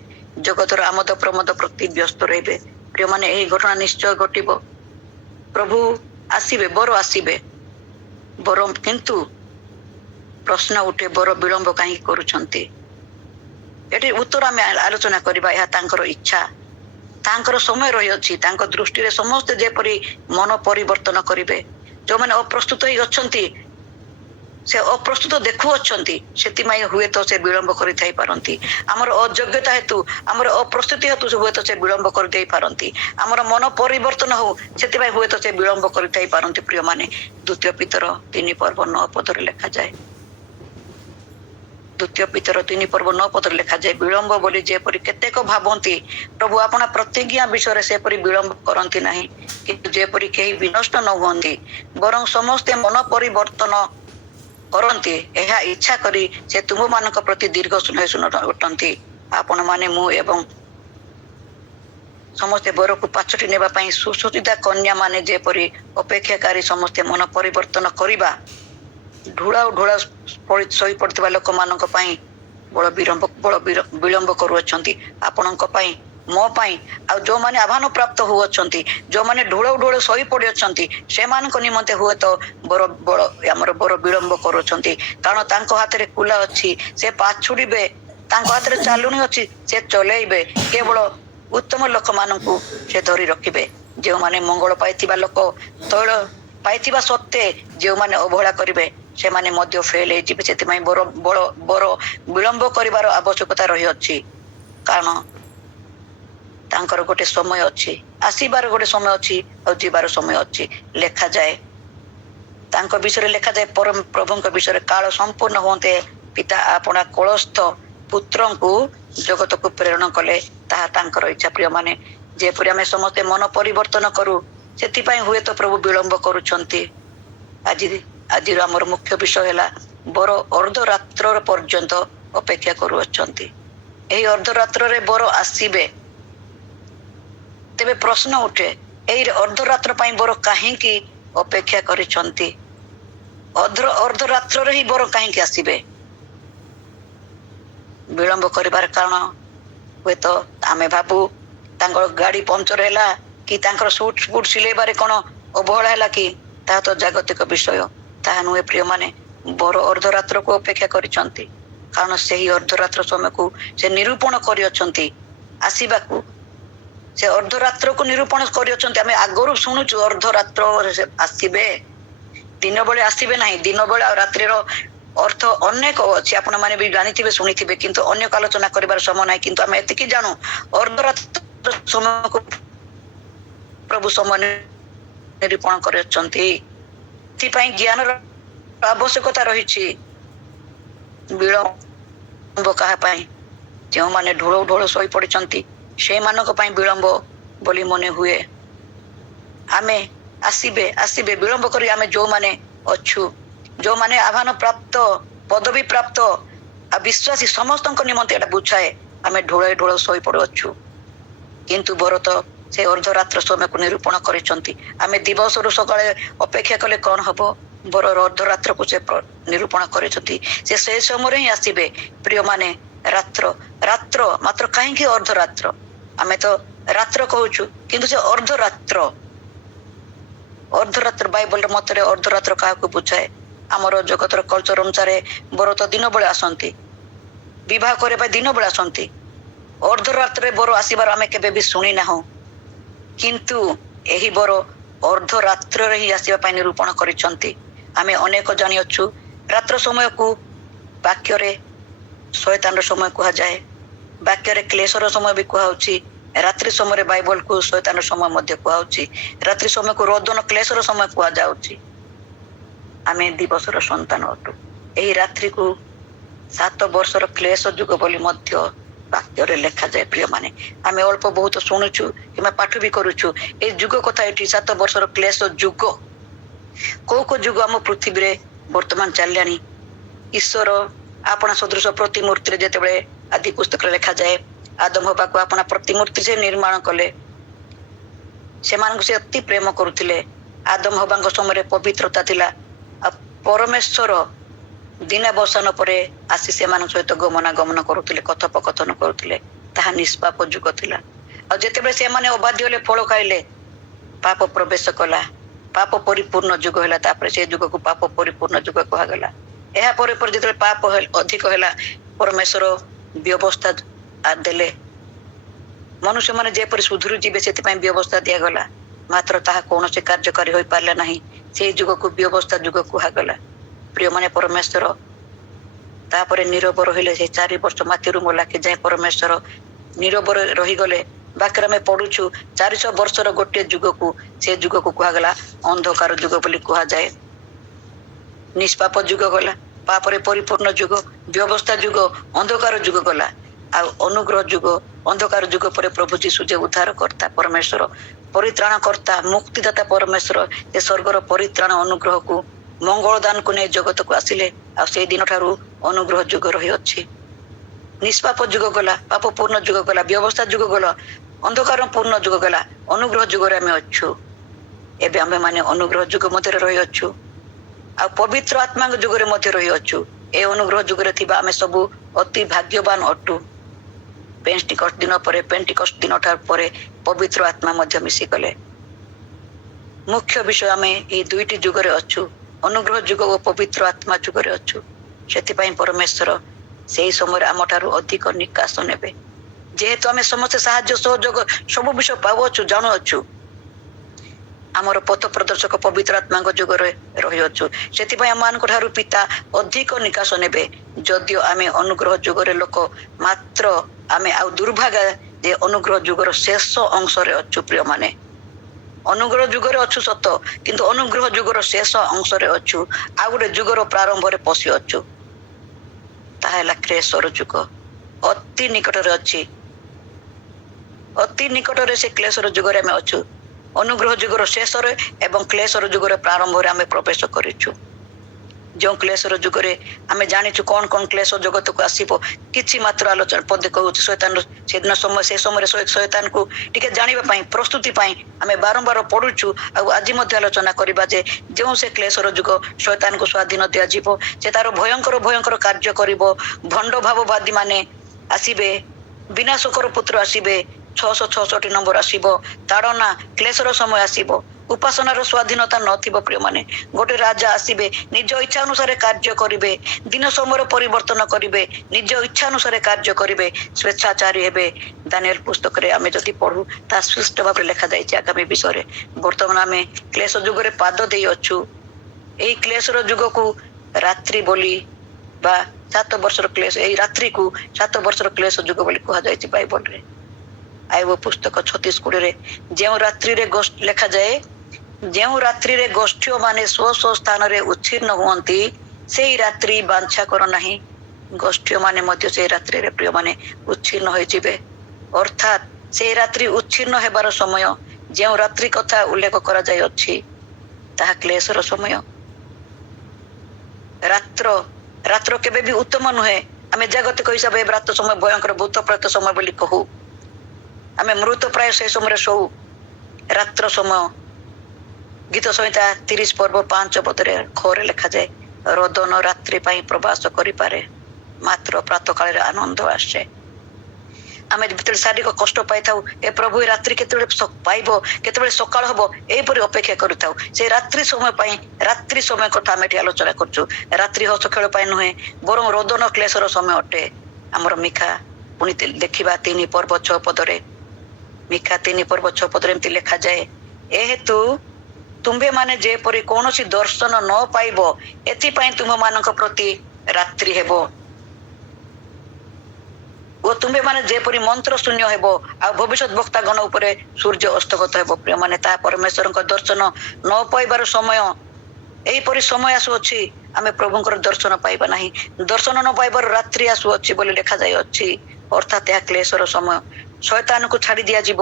ଜଗତର ଆମୋଦ ପ୍ରମୋଦ ପ୍ରତି ବ୍ୟସ୍ତ ରହିବେ। ପ୍ରିୟମାନେ, ଏହି ଘଟଣା ନିଶ୍ଚୟ ଘଟିବ। ପ୍ରଭୁ ଆସିବେ, ବର ଆସିବେ, ବର କିନ୍ତୁ ପ୍ରଶ୍ନ ଉଠେ, ବର ବିଳମ୍ବ କାହିଁକି କରୁଛନ୍ତି? ଏଠି ଉତ୍ତର ଆମେ ଆଲୋଚନା କରିବା, ଏହା ତାଙ୍କର ଇଚ୍ଛା, ତାଙ୍କର ସମୟ ରହିଅଛି। ତାଙ୍କ ଦୃଷ୍ଟିରେ ସମସ୍ତେ ଯେପରି ମନ ପରିବର୍ତ୍ତନ କରିବେ। ଯୋଉମାନେ ଅପ୍ରସ୍ତୁତ ହେଇ ଅଛନ୍ତି, ସେ ଅପ୍ରସ୍ତୁତ ଦେଖୁଅଛନ୍ତି, ସେଥିପାଇଁ ହୁଏତ ସେ ବିଳମ୍ବ କରିଥାଇ ପାରନ୍ତି। ଆମର ଅଯୋଗ୍ୟତା ହେତୁ, ଆମର ଅପ୍ରସ୍ତୁତି ହେତୁ ହୁଏତ ସେ ବିଳମ୍ବ କରିଦେଇ ପାରନ୍ତି। ଆମର ମନ ପରିବର୍ତ୍ତନ ହଉ, ସେଥିପାଇଁ ହୁଏତ ସେ ବିଳମ୍ବ କରିଥାଇ ପାରନ୍ତି। ପ୍ରିୟମାନେ, ଦ୍ୱିତୀୟ ପିତର 3:9 ଲେଖାଯାଏ, ଦ୍ୱିତୀୟ ପିତର 3:9 ଲେଖାଯାଏ, ବିଳମ୍ବ ବୋଲି ଯେପରି କେତେକ ଭାବନ୍ତି, ପ୍ରଭୁ ଆପଣ ପ୍ରତିଜ୍ଞା ବିଷୟରେ ସେପରି ବିଳମ୍ବ କରନ୍ତି ନାହିଁ, କିନ୍ତୁ ଯେପରି କେହି ବିନଷ୍ଟ ନ ହୁଅନ୍ତି, ବରଂ ସମସ୍ତେ ମନ ପରିବର୍ତ୍ତନ କରନ୍ତି, ଏହା ଇଚ୍ଛା କରି ସେ ତୁମମାନଙ୍କ ପ୍ରତି ଦୀର୍ଘ ସ୍ନେହ ଅଟନ୍ତି। ଆପଣ ମାନେ, ମୁଁ ଏବଂ ସମସ୍ତେ ବରକୁ ପାଛୋଟି ନେବା ପାଇଁ ସୁସଜ୍ଜିତା କନ୍ୟା ମାନେ ଯେପରି ଅପେକ୍ଷାକାରୀ, ସମସ୍ତେ ମନ ପରିବର୍ତ୍ତନ କରିବା। ଢୋଳାଉ ଶୋଇ ପଡିଥିବା ଲୋକମାନଙ୍କ ପାଇଁ ବଳ ବିଳମ୍ବ କରୁଅଛନ୍ତି, ଆପଣଙ୍କ ପାଇଁ, ମୋ ପାଇଁ। ଆଉ ଯୋଉମାନେ ଆହ୍ୱାନ ପ୍ରାପ୍ତ ହଉଅଛନ୍ତି, ଯୋଉମାନେ ଢୋଳ ଶୋଇ ପଡିଅଛନ୍ତି, ସେମାନଙ୍କ ନିମନ୍ତେ ହୁଏତ ଆମର ବର ବିଳମ୍ବ କରୁଅଛନ୍ତି। କାରଣ ତାଙ୍କ ହାତରେ କୁଲା ଅଛି, ସେ ପାଛୁଡିବେ, ତାଙ୍କ ହାତରେ ଚାଲୁଣି ଅଛି, ସେ ଚଲେଇବେ। କେବଳ ଉତ୍ତମ ଲୋକମାନଙ୍କୁ ସେ ଧରି ରଖିବେ। ଯେଉଁମାନେ ମଙ୍ଗଳ ପାଇଥିବା ଲୋକ, ତୈଳ ପାଇଥିବା ସତ୍ତ୍ୱେ ଯେଉଁମାନେ ଅବହେଳା କରିବେ, ସେମାନେ ମଧ୍ୟ ଫେଲ ହେଇଯିବେ। ସେଥିପାଇଁ ବର ବିଳମ୍ବ କରିବାର ଆବଶ୍ୟକତା ରହିଅଛି। କାରଣ ତାଙ୍କର ଗୋଟେ ସମୟ ଅଛି, ଆସିବାର ଗୋଟେ ସମୟ ଅଛି, ଆଉ ଯିବାର ସମୟ ଅଛି। ଲେଖାଯାଏ, ତାଙ୍କ ବିଷୟରେ ଲେଖାଯାଏ, ପରମ ପ୍ରଭୁଙ୍କ ବିଷୟରେ, କାଳ ସମ୍ପୂର୍ଣ୍ଣ ହୁଅନ୍ତେ ପିତା ଆପଣା କଳସ୍ଥ ପୁତ୍ରଙ୍କୁ ଜଗତକୁ ପ୍ରେରଣ କଲେ, ତାହା ତାଙ୍କର ଇଚ୍ଛା। ପ୍ରିୟମାନେ, ଯେପରି ଆମେ ସମସ୍ତେ ମନ ପରିବର୍ତ୍ତନ କରୁ, ସେଥିପାଇଁ ହୁଏତ ପ୍ରଭୁ ବିଳମ୍ବ କରୁଛନ୍ତି। ଆଜିର ଆମର ମୁଖ୍ୟ ବିଷୟ ହେଲା, ବର ଅର୍ଦ୍ଧରାତ୍ର ପର୍ଯ୍ୟନ୍ତ ଅପେକ୍ଷା କରୁଅଛନ୍ତି। ଏହି ଅର୍ଦ୍ଧରାତ୍ରରେ ବର ଆସିବେ। ତେବେ ପ୍ରଶ୍ନ ଉଠେ, ଏହି ଅର୍ଦ୍ଧରାତ୍ର ପାଇଁ ବର କାହିଁକି ଅପେକ୍ଷା କରିଛନ୍ତି? ଅର୍ଦ୍ଧରାତ୍ରରେ ହିଁ ବର କାହିଁକି ଆସିବେ? ବିଳମ୍ବ କରିବାର କାରଣ ହୁଏତ ଆମେ ଭାବୁ ତାଙ୍କର ଗାଡି ପଙ୍କଚର ହେଲା କି ତାଙ୍କର ସୁଟ ବୁଟ ସିଲେଇବାରେ କଣ ଅବହେଳା ହେଲା କି, ତାହା ତ ଜାଗତିକ ବିଷୟ। ତାହା ନୁହେଁ ପ୍ରିୟମାନେ, ବର ଅର୍ଦ୍ଧରାତ୍ରକୁ ଅପେକ୍ଷା କରିଛନ୍ତି, କାରଣ ସେହି ଅର୍ଦ୍ଧରାତ୍ର ସମୟକୁ ସେ ନିରୂପଣ କରିଅଛନ୍ତି ଆସିବାକୁ। ସେ ଅର୍ଦ୍ଧରାତ୍ରକୁ ନିରୂପଣ କରିଅଛନ୍ତି। ଆମେ ଆଗରୁ ଶୁଣୁଛୁ ଅର୍ଦ୍ଧରାତ୍ର ସେ ଆସିବେ, ଦିନ ବେଳେ ଆସିବେ ନାହିଁ। ଦିନ ବେଳେ ଆଉ ରାତ୍ରିର ଅର୍ଥ ଅନେକ ଅଛି, ଆପଣ ମାନେ ବି ଜାଣିଥିବେ ଶୁଣିଥିବେ, କିନ୍ତୁ ଅନେକ ଆଲୋଚନା କରିବାର ସମୟ ନାହିଁ। କିନ୍ତୁ ଆମେ ଏତିକି ଜାଣୁ ଅର୍ଦ୍ଧରାତ୍ର ସମୟକୁ ପ୍ରଭୁ ସମୟ ନିରୂପଣ କରିଅଛନ୍ତି। ଏଥିପାଇଁ ଜ୍ଞାନର ଆବଶ୍ୟକତା ରହିଛି। ବିଳମ୍ବ କାହା ପାଇଁ? ଯେଉଁମାନେ ଢୋଳ ଢୋଳ ଶୋଇ ପଡିଛନ୍ତି ସେମାନଙ୍କ ପାଇଁ ବିଳମ୍ବ ବୋଲି ମନେ ହୁଏ। ଆମେ ଆସିବେ ଆସିବେ ବିଳମ୍ବ କରି ଆମେ ଯୋଉମାନେ ଅଛୁ, ଯୋଉମାନେ ଆହ୍ୱାନ ପ୍ରାପ୍ତ, ପଦବୀ ପ୍ରାପ୍ତ ଆଉ ବିଶ୍ୱାସୀ ସମସ୍ତଙ୍କ ନିମନ୍ତେ ଏଟା ବୁଝାଏ। ଆମେ ଢୋଳାଇ ଢୋଳ ଶୋଇ ପଡୁଅଛୁ, କିନ୍ତୁ ବର ତ ସେ ଅର୍ଦ୍ଧରାତ୍ର ସମୟକୁ ନିରୂପଣ କରିଛନ୍ତି। ଆମେ ଦିବସରୁ ସକାଳେ ଅପେକ୍ଷା କଲେ କଣ ହବ? ବରର ଅର୍ଦ୍ଧରାତ୍ରକୁ ସେ ନିରୂପଣ କରିଛନ୍ତି। ସେ ସେଇ ସମୟରେ ହିଁ ଆସିବେ ପ୍ରିୟମାନେ। ରାତ୍ର ରାତ୍ର ମାତ୍ର କାହିଁକି ଅର୍ଦ୍ଧରାତ୍ର? ଆମେ ତ ରାତ୍ର କହୁଛୁ, କିନ୍ତୁ ସେ ଅର୍ଦ୍ଧରାତ୍ର, ଅର୍ଦ୍ଧରାତ୍ର ବାଇବଲର ମତରେ ଅର୍ଦ୍ଧରାତ୍ର କାହାକୁ ବୁଝାଏ? ଆମର ଜଗତର କଲଚର ଅନୁସାରେ ବର ତ ଦିନ ବେଳେ ଆସନ୍ତି, ବିବାହ କରିବା ପାଇଁ ଦିନ ବେଳେ ଆସନ୍ତି। ଅର୍ଦ୍ଧରାତ୍ରରେ ବର ଆସିବାର ଆମେ କେବେ ବି ଶୁଣି ନାହୁଁ, କିନ୍ତୁ ଏହି ବର ଅର୍ଦ୍ଧରାତ୍ରରେ ହିଁ ଆସିବା ପାଇଁ ନିରୂପଣ କରିଛନ୍ତି। ଆମେ ଅନେକ ଜାଣିଅଛୁ ରାତ୍ର ସମୟକୁ ବାକ୍ୟରେ ଶୟତାନର ସମୟ କୁହାଯାଏ, ବାକ୍ୟରେ କ୍ଲେଶର ସମୟ ବି କୁହାଉଛି। ରାତ୍ରି ସମୟରେ ବାଇବଲକୁ ଶୟତାନର ସମୟ ମଧ୍ୟ କୁହାଉଛି। ରାତ୍ରି ସମୟକୁ ରୋଦନ କ୍ଲେଶର ସମୟ କୁହାଯାଉଛି। ଆମେ ଦିବସର ସନ୍ତାନ ଅଟୁ। ଏହି ରାତ୍ରିକୁ 7 ବର୍ଷର କ୍ଲେଶ ଯୁଗ ବୋଲି ମଧ୍ୟ ବାକ୍ୟରେ ଲେଖାଯାଏ। ପ୍ରିୟମାନେ, ଆମେ ଅଳ୍ପ ବହୁତ ଶୁଣୁଛୁ କିମ୍ବା ପାଠ ବି କରୁଛୁ এই ଯୁଗ କଥା। ଏଠି 7 ବର୍ଷର କ୍ଲେଶ ଯୁଗ। କୋଉ କୋଉ ଯୁଗ ଆମ ପୃଥିବୀରେ ବର୍ତ୍ତମାନ ଚାଲିଲାଣି? ଈଶ୍ୱର ଆପଣା ସଦୃଶ ପ୍ରତିମୂର୍ତ୍ତିରେ ଯେତେବେଳେ ଆଦି ପୁସ୍ତକରେ ଲେଖାଯାଏ, ଆଦମ ହବାକୁ ଆପଣା ପ୍ରତିମୂର୍ତ୍ତି ସେ ନିର୍ମାଣ କଲେ। ସେମାନଙ୍କୁ ସେ ଅତି ପ୍ରେମ କରୁଥିଲେ। ଆଦମ ହବାଙ୍କ ସମୟରେ ପବିତ୍ରତା ଥିଲା। ଆଉ ପରମେଶ୍ୱର ଦିନାବସାନ ପରେ ଆସି ସେମାନଙ୍କ ସହିତ ଗମନାଗମନ କରୁଥିଲେ, କଥୋପକଥନ କରୁଥିଲେ। ତାହା ନିଷ୍ପାପ ଯୁଗ ଥିଲା। ଆଉ ଯେତେବେଳେ ସେମାନେ ଅବାଧ୍ୟ ହେଲେ, ଫଳ ଖାଇଲେ, ପାପ ପ୍ରବେଶ କଲା, ପାପ ପରିପୂର୍ଣ୍ଣ ଯୁଗ ହେଲା। ତାପରେ ସେ ଯୁଗକୁ ପାପ ପରିପୂର୍ଣ୍ଣ ଯୁଗ କୁହାଗଲା। ଏହା ପରେ ପରେ ଯେତେବେଳେ ପାପ ଅଧିକ ହେଲା, ପରମେଶ୍ୱର ବ୍ୟବସ୍ଥା ଦେଲେ ମନୁଷ୍ୟମାନେ ଯେପରି ସୁଧୁରି ଯିବେ, ସେଥିପାଇଁ ବ୍ୟବସ୍ଥା ଦିଆଗଲା। ମାତ୍ର ତାହା କୌଣସି କାର୍ଯ୍ୟକାରୀ ହୋଇପାରିଲା ନାହିଁ। ସେଇ ଯୁଗକୁ ବ୍ୟବସ୍ଥା ଯୁଗ କୁହାଗଲା। ପ୍ରିୟମାନେ, ପରମେଶ୍ୱର ତାପରେ ନୀରବ ରହିଲେ। ସେ 4 ବର୍ଷ ମାଟିରୁ ମଲାକି ଯାଏ ପରମେଶ୍ୱର ନୀରବ ରହିଗଲେ। ବାକ୍ୟରେ ଆମେ ପଢୁଛୁ 400 ବର୍ଷର ଗୋଟିଏ ଯୁଗକୁ, ସେ ଯୁଗକୁ କୁହାଗଲା ଅନ୍ଧକାର ଯୁଗ ବୋଲି କୁହାଯାଏ। ନିଷ୍ପାପ ଯୁଗ ଗଲା, ପାପରେ ପରିପୂର୍ଣ୍ଣ ଯୁଗ, ବ୍ୟବସ୍ଥା ଯୁଗ, ଅନ୍ଧକାର ଯୁଗ ଗଲା। ଆଉ ଅନୁଗ୍ରହ ଯୁଗ, ଅନ୍ଧକାର ଯୁଗ ପରେ ପ୍ରଭୁ ଯୀଶୁ ଯେ ଉଦ୍ଧାର କର୍ତ୍ତା, ପରମେଶ୍ୱର ପରିତ୍ରାଣ କର୍ତ୍ତା, ମୁକ୍ତିଦାତା ପରମେଶ୍ୱର ଏ ସ୍ୱର୍ଗର ପରିତ୍ରାଣ ଅନୁଗ୍ରହକୁ, ମଙ୍ଗଳ ଦାନକୁ ନେଇ ଜଗତକୁ ଆସିଲେ। ଆଉ ସେଇ ଦିନ ଠାରୁ ଅନୁଗ୍ରହ ଯୁଗ ରହିଅଛି। ନିଷ୍ପାପ ଯୁଗ ଗଲା, ପାପ ପୂର୍ଣ୍ଣ ଯୁଗ ଗଲା, ବ୍ୟବସ୍ଥା ଯୁଗ ଗଲା, ଅନ୍ଧକାର ପୂର୍ଣ୍ଣ ଯୁଗ ଗଲା, ଅନୁଗ୍ରହ ଯୁଗରେ ଆମେ ଅଛୁ। ଏବେ ଆମେ ମାନେ ଅନୁଗ୍ରହ ଯୁଗ ମଧ୍ୟରେ ରହିଅଛୁ, ଆଉ ପବିତ୍ର ଆତ୍ମାଙ୍କ ଯୁଗରେ ମଧ୍ୟ ରହିଅଛୁ। ଏ ଅନୁଗ୍ରହ ଯୁଗରେ ଥିବା ଆମେ ସବୁ ଅତି ଭାଗ୍ୟବାନ ଅଟୁ। ପେଣ୍ଟିକଷ୍ଟ ଦିନ ପରେ, ପେଣ୍ଟିକଷ୍ଟ ଦିନ ଠାରୁ ପରେ ପବିତ୍ର ଆତ୍ମା ମଧ୍ୟ ମିଶିଗଲେ। ମୁଖ୍ୟ ବିଷୟ, ଆମେ ଏହି 2ଟି ଯୁଗରେ ଅଛୁ, ଅନୁଗ୍ରହ ଯୁଗ ଓ ପବିତ୍ର ଆତ୍ମା ଯୁଗରେ ଅଛୁ। ସେଥିପାଇଁ ପରମେଶ୍ୱର ସେଇ ସମୟରେ ଆମ ଠାରୁ ଅଧିକ ନିକାଶ ନେବେ। ଯେହେତୁ ଆମେ ସମସ୍ତେ ସାହାଯ୍ୟ ସହଯୋଗ ସବୁ ବିଷୟ ପାଉଅଛୁ, ଜାଣୁଅଛୁ, ଆମର ପଥ ପ୍ରଦର୍ଶକ ପବିତ୍ର ଆତ୍ମାଙ୍କ ଯୁଗରେ ରହିଅଛୁ। ସେଥିପାଇଁ ଆମମାନଙ୍କ ଠାରୁ ପିତା ଅଧିକ ନିକାଶ ନେବେ। ଯଦିଓ ଆମେ ଅନୁଗ୍ରହ ଯୁଗରେ ଲୋକ, ମାତ୍ର ଆମେ ଆଉ ଦୁର୍ଭାଗା ଯେ ଅନୁଗ୍ରହ ଯୁଗର ଶେଷ ଅଂଶରେ ଅଛୁ। ପ୍ରିୟମାନେ, ଅନୁଗ୍ରହ ଯୁଗରେ ଅଛୁ ସତ, କିନ୍ତୁ ଅନୁଗ୍ରହ ଯୁଗର ଶେଷ ଅଂଶରେ ଅଛୁ। ଆଉ ଗୋଟେ ଯୁଗର ପ୍ରାରମ୍ଭରେ ପଶି ଅଛୁ, ତାହା ହେଲା କ୍ଲେଶର ଯୁଗ। ଅତି ନିକଟରେ ଅଛି, ଅତି ନିକଟରେ ସେ କ୍ଲେଶର ଯୁଗରେ ଆମେ ଅଛୁ। ଅନୁଗ୍ରହ ଯୁଗର ଶେଷରେ ଏବଂ କ୍ଲେଶର ଯୁଗର ପ୍ରାରମ୍ଭରେ ଆମେ ପ୍ରବେଶ କରିଛୁ। ଯେଉଁ କ୍ଲେଶର ଯୁଗରେ ଆମେ ଜାଣିଛୁ କଣ କଣ କ୍ଲେଶ ଜଗତକୁ ଆସିବ, କିଛି ମାତ୍ର ଆଲୋଚନା ପଦେ କହୁଛି ଶୈତାନ ସେଦିନ ସମୟ ସେ ସମୟରେ ଶୈତାନକୁ ଟିକେ ଜାଣିବା ପାଇଁ ପ୍ରସ୍ତୁତି ପାଇଁ ଆମେ ବାରମ୍ବାର ପଢୁଛୁ। ଆଉ ଆଜି ମଧ୍ୟ ଆଲୋଚନା କରିବା ଯେ ଯେଉଁ ସେ କ୍ଲେଶର ଯୁଗ ଶୈତାନକୁ ସ୍ୱାଧୀନ ଦିଆଯିବ, ସେ ତାର ଭୟଙ୍କର ଭୟଙ୍କର କାର୍ଯ୍ୟ କରିବ। ଭଣ୍ଡ ଭାବବାଦୀ ମାନେ ଆସିବେ, ବିନାଶକର ପୁତ୍ର ଆସିବେ, 666 ନମ୍ବର ଆସିବ, ତାଡନା କ୍ଲେଶର ସମୟ ଆସିବ, ଉପାସନାର ସ୍ୱାଧୀନତା ନଥିବ। ପ୍ରିୟମାନେ, ଗୋଟେ ରାଜା ଆସିବେ, ନିଜ ଇଚ୍ଛା ଅନୁସାରେ କାର୍ଯ୍ୟ କରିବେ, ଦିନ ସମୟର ପରିବର୍ତ୍ତନ କରିବେ, ନିଜ ଇଚ୍ଛା ଅନୁସାରେ କାର୍ଯ୍ୟ କରିବେ, ସ୍ୱେଚ୍ଛାଚାରୀ ହେବେ। ଦାନିଏଲ ପୁସ୍ତକରେ ଆମେ ଯଦି ପଢୁ ତାହା ସ୍ପଷ୍ଟ ଭାବରେ ଲେଖାଯାଇଛି ଆଗାମୀ ବିଷୟରେ। ବର୍ତ୍ତମାନ ଆମେ କ୍ଲେଶ ଯୁଗରେ ପାଦ ଦେଇ ଅଛୁ। ଏଇ କ୍ଲେଶର ଯୁଗକୁ ରାତ୍ରି ବୋଲି ବା 7 ବର୍ଷର କ୍ଲେଶ, ଏଇ ରାତ୍ରିକୁ 7 ବର୍ଷର କ୍ଲେଶ ଯୁଗ ବୋଲି କୁହାଯାଇଛି ବାଇବଲରେ। ଆୟୋବ ପୁସ୍ତକ 36:20ରେ ଯେଉଁ ରାତ୍ରିରେ ଲେଖାଯାଏ, ଯେଉଁ ରାତ୍ରିରେ ଗୋଷ୍ଠୀ ମାନେ ସ୍ୱ ସ୍ୱ ସ୍ଥାନରେ ଉଚ୍ଛିନ୍ନ ହୁଅନ୍ତି, ସେଇ ରାତ୍ରି ବାଞ୍ଛା କର ନାହିଁ। ଗୋଷ୍ଠୀ ମାନେ ମଧ୍ୟ ସେଇ ରାତ୍ରିରେ ପ୍ରିୟମାନେ ଉଚ୍ଛିନ୍ନ ହୋଇଯିବେ। ଅର୍ଥାତ୍ ସେଇ ରାତ୍ରି ଉଚ୍ଛିନ୍ନ ହେବାର ସମୟ, ଯେଉଁ ରାତ୍ରି କଥା ଉଲ୍ଲେଖ କରାଯାଇଅଛି ତାହା କ୍ଲେଶର ସମୟ। ରାତ୍ର କେବେ ବି ଉତ୍ତମ ନୁହେଁ। ଆମେ ଜାଗତିକ ହିସାବରେ ରାତ୍ର ସମୟ ଭୟଙ୍କର ଭୂତ ପ୍ରେତ ସମୟ ବୋଲି କହୁ। ଆମେ ମୃତ ପ୍ରାୟ ସେ ସମୟରେ ଶୋଉ। ରାତ୍ର ସମୟ ଗୀତ ସଂହିତା 30 ପର୍ବ 5 ପଦରେ ଖରେ ଲେଖାଯାଏ, ରୋଦନ ରାତ୍ରି ପାଇଁ ପ୍ରବାସ କରିପାରେ, ମାତ୍ର ପ୍ରାତଃ କାଳରେ ଆନନ୍ଦ ଆସେ। ଆମେ ଯେତେବେଳେ ଶାରୀରିକ କଷ୍ଟ ପାଇଥାଉ, ଏ ପ୍ରଭୁ ଏ ରାତ୍ରି କେତେବେଳେ ପାଇବ, କେତେବେଳେ ସକାଳ ହବ, ଏହିପରି ଅପେକ୍ଷା କରିଥାଉ। ସେ ରାତ୍ରି ସମୟ ପାଇଁ, ରାତ୍ରି ସମୟ କଥା ଆମେ ଏଠି ଆଲୋଚନା କରୁଛୁ। ରାତ୍ରି ହସ ଖେଳ ପାଇଁ ନୁହେଁ, ବରଂ ରୋଦନ କ୍ଲେଶର ସମୟ ଅଟେ। ଆମର ମିଖା ପୁଣି ଦେଖିବା 3 ପର୍ବ 6 ପଦରେ, ମିଖା 3 ପର୍ବ 6 ପଦରେ ଏମିତି ଲେଖାଯାଏ, ଏ ହେତୁ ତୁମ୍ଭେ ମାନେ ଯେପରି କୌଣସି ଦର୍ଶନ ନ ପାଇବ, ଏଥିପାଇଁ ତୁମମାନଙ୍କ ପ୍ରତି ରାତ୍ରି ହେବ, ଓ ତୁମ୍ଭେ ମାନେ ଯେପରି ମନ୍ତ୍ର ଶୂନ୍ୟ ହେବ, ଆଉ ଭବିଷ୍ୟତ ବକ୍ତା ଗଣ ଉପରେ ସୂର୍ଯ୍ୟ ଅସ୍ତଗତ ହେବ। ପ୍ରିୟମାନେ, ତାହା ପରମେଶ୍ୱରଙ୍କ ଦର୍ଶନ ନ ପାଇବାର ସମୟ। ଏହିପରି ସମୟ ଆସୁଅଛି, ଆମେ ପ୍ରଭୁଙ୍କର ଦର୍ଶନ ପାଇବା ନାହିଁ, ଦର୍ଶନ ନ ପାଇବାର ରାତ୍ରି ଆସୁଅଛି ବୋଲି ଲେଖାଯାଇଅଛି। ଅର୍ଥାତ୍ ଏହା କ୍ଲେଶର ସମୟ। ଶୈତାନକୁ ଛାଡି ଦିଆଯିବ।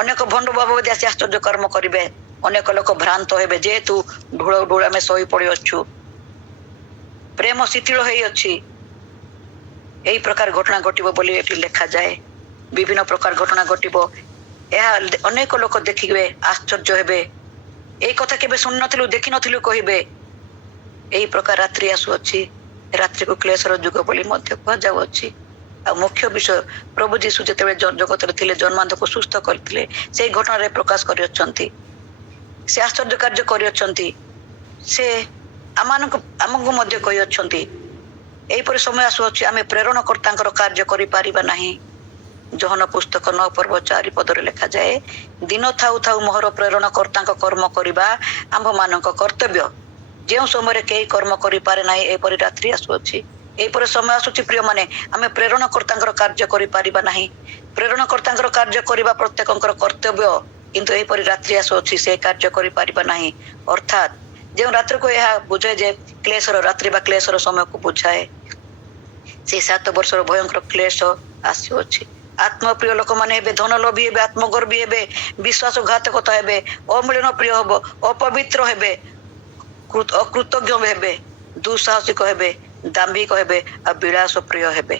ଅନେକ ଭଣ୍ଡ ଭାବବାଦୀ ଆସି ଆଶ୍ଚର୍ଯ୍ୟ କର୍ମ କରିବେ। ଅନେକ ଲୋକ ଭ୍ରାନ୍ତ ହେବେ, ଯେହେତୁ ଢୁଳ ଢୁଳ ଆମେ ଶୋଇ ପଡିଅଛୁ, ପ୍ରେମ ଶିଥିଳ ହେଇଅଛି। ଏହି ପ୍ରକାର ଘଟଣା ଘଟିବ ବୋଲି ଏଠି ଲେଖାଯାଏ। ବିଭିନ୍ନ ପ୍ରକାର ଘଟଣା ଘଟିବ। ଏହା ଅନେକ ଲୋକ ଦେଖିବେ, ଆଶ୍ଚର୍ଯ୍ୟ ହେବେ, ଏଇ କଥା କେବେ ଶୁଣିନଥିଲୁ, ଦେଖିନଥିଲୁ କହିବେ। ଏହି ପ୍ରକାର ରାତ୍ରି ଆସୁଅଛି। ରାତ୍ରିକୁ କ୍ଲେଶର ଯୁଗ ବୋଲି ମଧ୍ୟ କୁହାଯାଉଅଛି। ଆଉ ମୁଖ୍ୟ ବିଷୟ, ପ୍ରଭୁ ଯୀଶୁ ଯେତେବେଳେ ଜଗତରେ ଥିଲେ, ଜନ୍ମାନ୍ଧକୁ ସୁସ୍ଥ କରିଥିଲେ, ସେଇ ଘଟଣାରେ ପ୍ରକାଶ କରିଅଛନ୍ତି। ସେ ଆଶ୍ଚର୍ଯ୍ୟ କାର୍ଯ୍ୟ କରିଅଛନ୍ତି। ସେ ଆମକୁ ମଧ୍ୟ କହିଅଛନ୍ତି, ଏହିପରି ସମୟ ଆସୁଅଛି, ଆମେ ପ୍ରେରଣକର୍ତ୍ତାଙ୍କର କାର୍ଯ୍ୟ କରିପାରିବା ନାହିଁ। ଯୋହନ ପୁସ୍ତକ 9 ପର୍ବ 4 ପଦରେ ଲେଖାଯାଏ, ଦିନ ଥାଉ ଥାଉ ମୋହର ପ୍ରେରଣକର୍ତ୍ତାଙ୍କ କର୍ମ କରିବା ଆମ୍ଭମାନଙ୍କ କର୍ତ୍ତବ୍ୟ। ଯେଉଁ ସମୟରେ କେହି କର୍ମ କରିପାରେ ନାହିଁ, ଏପରି ରାତ୍ରି ଆସୁଅଛି। ଏହିପରି ସମୟ ଆସୁଛି ପ୍ରିୟମାନେ, ଆମେ ପ୍ରେରଣକର୍ତ୍ତାଙ୍କର କାର୍ଯ୍ୟ କରିପାରିବା ନାହିଁ। ପ୍ରେରଣକର୍ତ୍ତାଙ୍କର କାର୍ଯ୍ୟ କରିବା ପ୍ରତ୍ୟେକଙ୍କର କର୍ତ୍ତବ୍ୟ, କିନ୍ତୁ ଏହିପରି ରାତ୍ରି ଆସୁଅଛି, ସେ କାର୍ଯ୍ୟ କରିପାରିବା ନାହିଁ। ଅର୍ଥାତ୍ ଯେଉଁ ରାତ୍ରିକୁ ଏହା ବୁଝାଏ ଯେ କ୍ଲେଶର ରାତ୍ରି ବା କ୍ଲେଶର ସମୟକୁ ବୁଝାଏ, ସେ 7 ବର୍ଷର ଭୟଙ୍କର କ୍ଲେଶ ଆସୁଅଛି। ଆତ୍ମପ୍ରିୟ ଲୋକମାନେ ହେବେ, ଧନଲୋଭୀ ହେବେ, ଆତ୍ମଗର୍ବୀ ହେବେ, ବିଶ୍ୱାସଘାତକତା ହେବେ, ଅମିଳନ ପ୍ରିୟ ହେବ, ଅପବିତ୍ର ହେବେ, ଅକୃତଜ୍ଞ ହେବେ, ଦୁଃସାହସିକ ହେବେ, ଦାମ୍ଭିକ ହେବେ, ଆଉ ବିଳାସ ପ୍ରିୟ ହେବେ।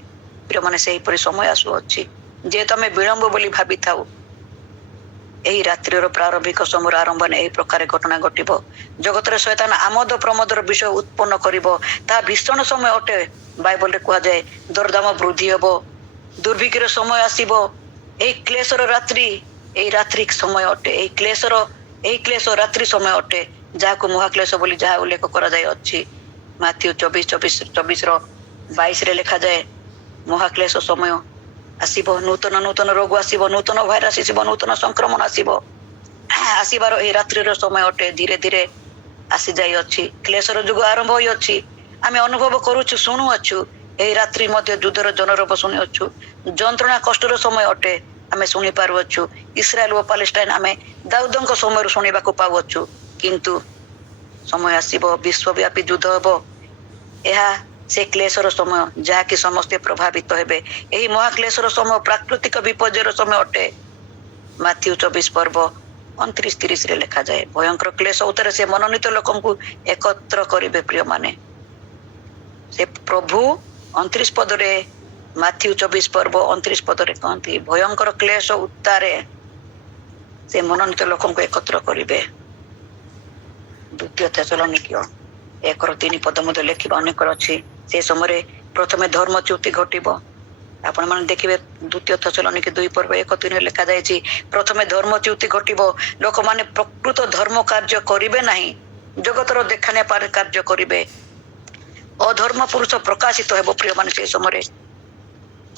ପ୍ରିୟମାନେ, ସେହିପରି ସମୟ ଆସୁଅଛି, ଯେହେତୁ ଆମେ ବିଳମ୍ବ ବୋଲି ଭାବିଥାଉ। ଏହି ରାତ୍ରିର ପ୍ରାରମ୍ଭିକ ସମୟର ଆରମ୍ଭରେ ଏହି ପ୍ରକାର ଘଟଣା ଘଟିବ। ଜଗତରେ ଶୈତାନ ଆମୋଦ ପ୍ରମୋଦର ବିଷୟ ଉତ୍ପନ୍ନ କରିବ। ତାହା ଭୀଷଣ ସମୟ ଅଟେ। ବାଇବଲରେ କୁହାଯାଏ, ଦରଦାମ ବୃଦ୍ଧି ହେବ, ଦୁର୍ଭିକ୍ଷର ସମୟ ଆସିବ। ଏହି କ୍ଲେଶର ରାତ୍ରି, ଏହି ରାତ୍ରି ସମୟ ଅଟେ। ଏହି କ୍ଲେଶ ରାତ୍ରି ସମୟ ଅଟେ, ଯାହାକୁ ମହାକ୍ଲେଶ ବୋଲି ଯାହା ଉଲ୍ଲେଖ କରାଯାଇଅଛି। ମାଥ୍ୟୁ 24:22 ଲେଖାଯାଏ, ମହାକ୍ଲେଶ ସମୟ ଆସିବ, ନୂତନ ରୋଗ ଆସିବ, ନୂତନ ଭାଇରସ ଆସିବ, ନୂତନ ସଂକ୍ରମଣ ଆସିବ। ଆସିବାର ଏହି ରାତ୍ରିର ସମୟ ଅଟେ। ଧୀରେ ଧୀରେ ଆସିଯାଇଅଛି। କ୍ଲେଶର ଯୁଗ ଆରମ୍ଭ ହୋଇଅଛି। ଆମେ ଅନୁଭବ କରୁଛୁ, ଶୁଣୁଅଛୁ। ଏହି ରାତ୍ରି ମଧ୍ୟ ଯୁଦ୍ଧର ଜନରବ ଶୁଣିଅଛୁ। ଯନ୍ତ୍ରଣା କଷ୍ଟର ସମୟ ଅଟେ, ଆମେ ଶୁଣି ପାରୁଅଛୁ। ଇସ୍ରାଏଲ ଓ ପାଲେଷ୍ଟାଇନ ଆମେ ଦାଉଦଙ୍କ ସମୟରୁ ଶୁଣିବାକୁ ପାଉଅଛୁ। କିନ୍ତୁ ସମୟ ଆସିବ, ବିଶ୍ୱବ୍ୟାପୀ ଯୁଦ୍ଧ ହେବ। ଏହା ସେ କ୍ଲେଶର ସମୟ, ଯାହାକି ସମସ୍ତେ ପ୍ରଭାବିତ ହେବେ। ଏହି ମହାକ୍ଲେଶର ସମୟ ପ୍ରାକୃତିକ ବିପର୍ଯ୍ୟୟର ସମୟ ଅଟେ। ମାଥ୍ୟୁ 24 ପର୍ବ 29-30 ଲେଖାଯାଏ। ଭୟଙ୍କର କ୍ଲେଶ ଉତ୍ତାରେ ସେ ମନୋନୀତ ଲୋକଙ୍କୁ ଏକତ୍ର କରିବେ ପ୍ରିୟ ମାନେ। ସେ ପ୍ରଭୁ 29 ପଦରେ, ମାଥ୍ୟୁ 24 ପର୍ବ 29 ପଦରେ କହନ୍ତି ଭୟଙ୍କର କ୍ଲେଶ ଉତ୍ତାରେ ସେ ମନୋନୀତ ଲୋକଙ୍କୁ ଏକତ୍ର କରିବେ। ଦ୍ୱିତୀୟ ଥେସଲୋନିକ୍ୟ 1:3 ପଦ ମଧ୍ୟ ଲେଖିବା ଅନେକ ଅଛି। ସେ ସମୟରେ ପ୍ରଥମେ ଧର୍ମଚ୍ୟୁତି ଘଟିବ। ଆପଣ ମାନେ ଦେଖିବେ ଦ୍ୱିତୀୟ ଥେସଲୋନିକ୍ୟ 2 ପର୍ବ 1:3 ଲେଖାଯାଇଛି ପ୍ରଥମେ ଧର୍ମଚ୍ୟୁତି ଘଟିବ। ଲୋକମାନେ ପ୍ରକୃତ ଧର୍ମ କାର୍ଯ୍ୟ କରିବେ ନାହିଁ, ଜଗତର ଦେଖାଣିଆ କାର୍ଯ୍ୟ କରିବେ। ଅଧର୍ମ ପୁରୁଷ ପ୍ରକାଶିତ ହେବ ପ୍ରିୟ ମାନେ। ସେ ସମୟରେ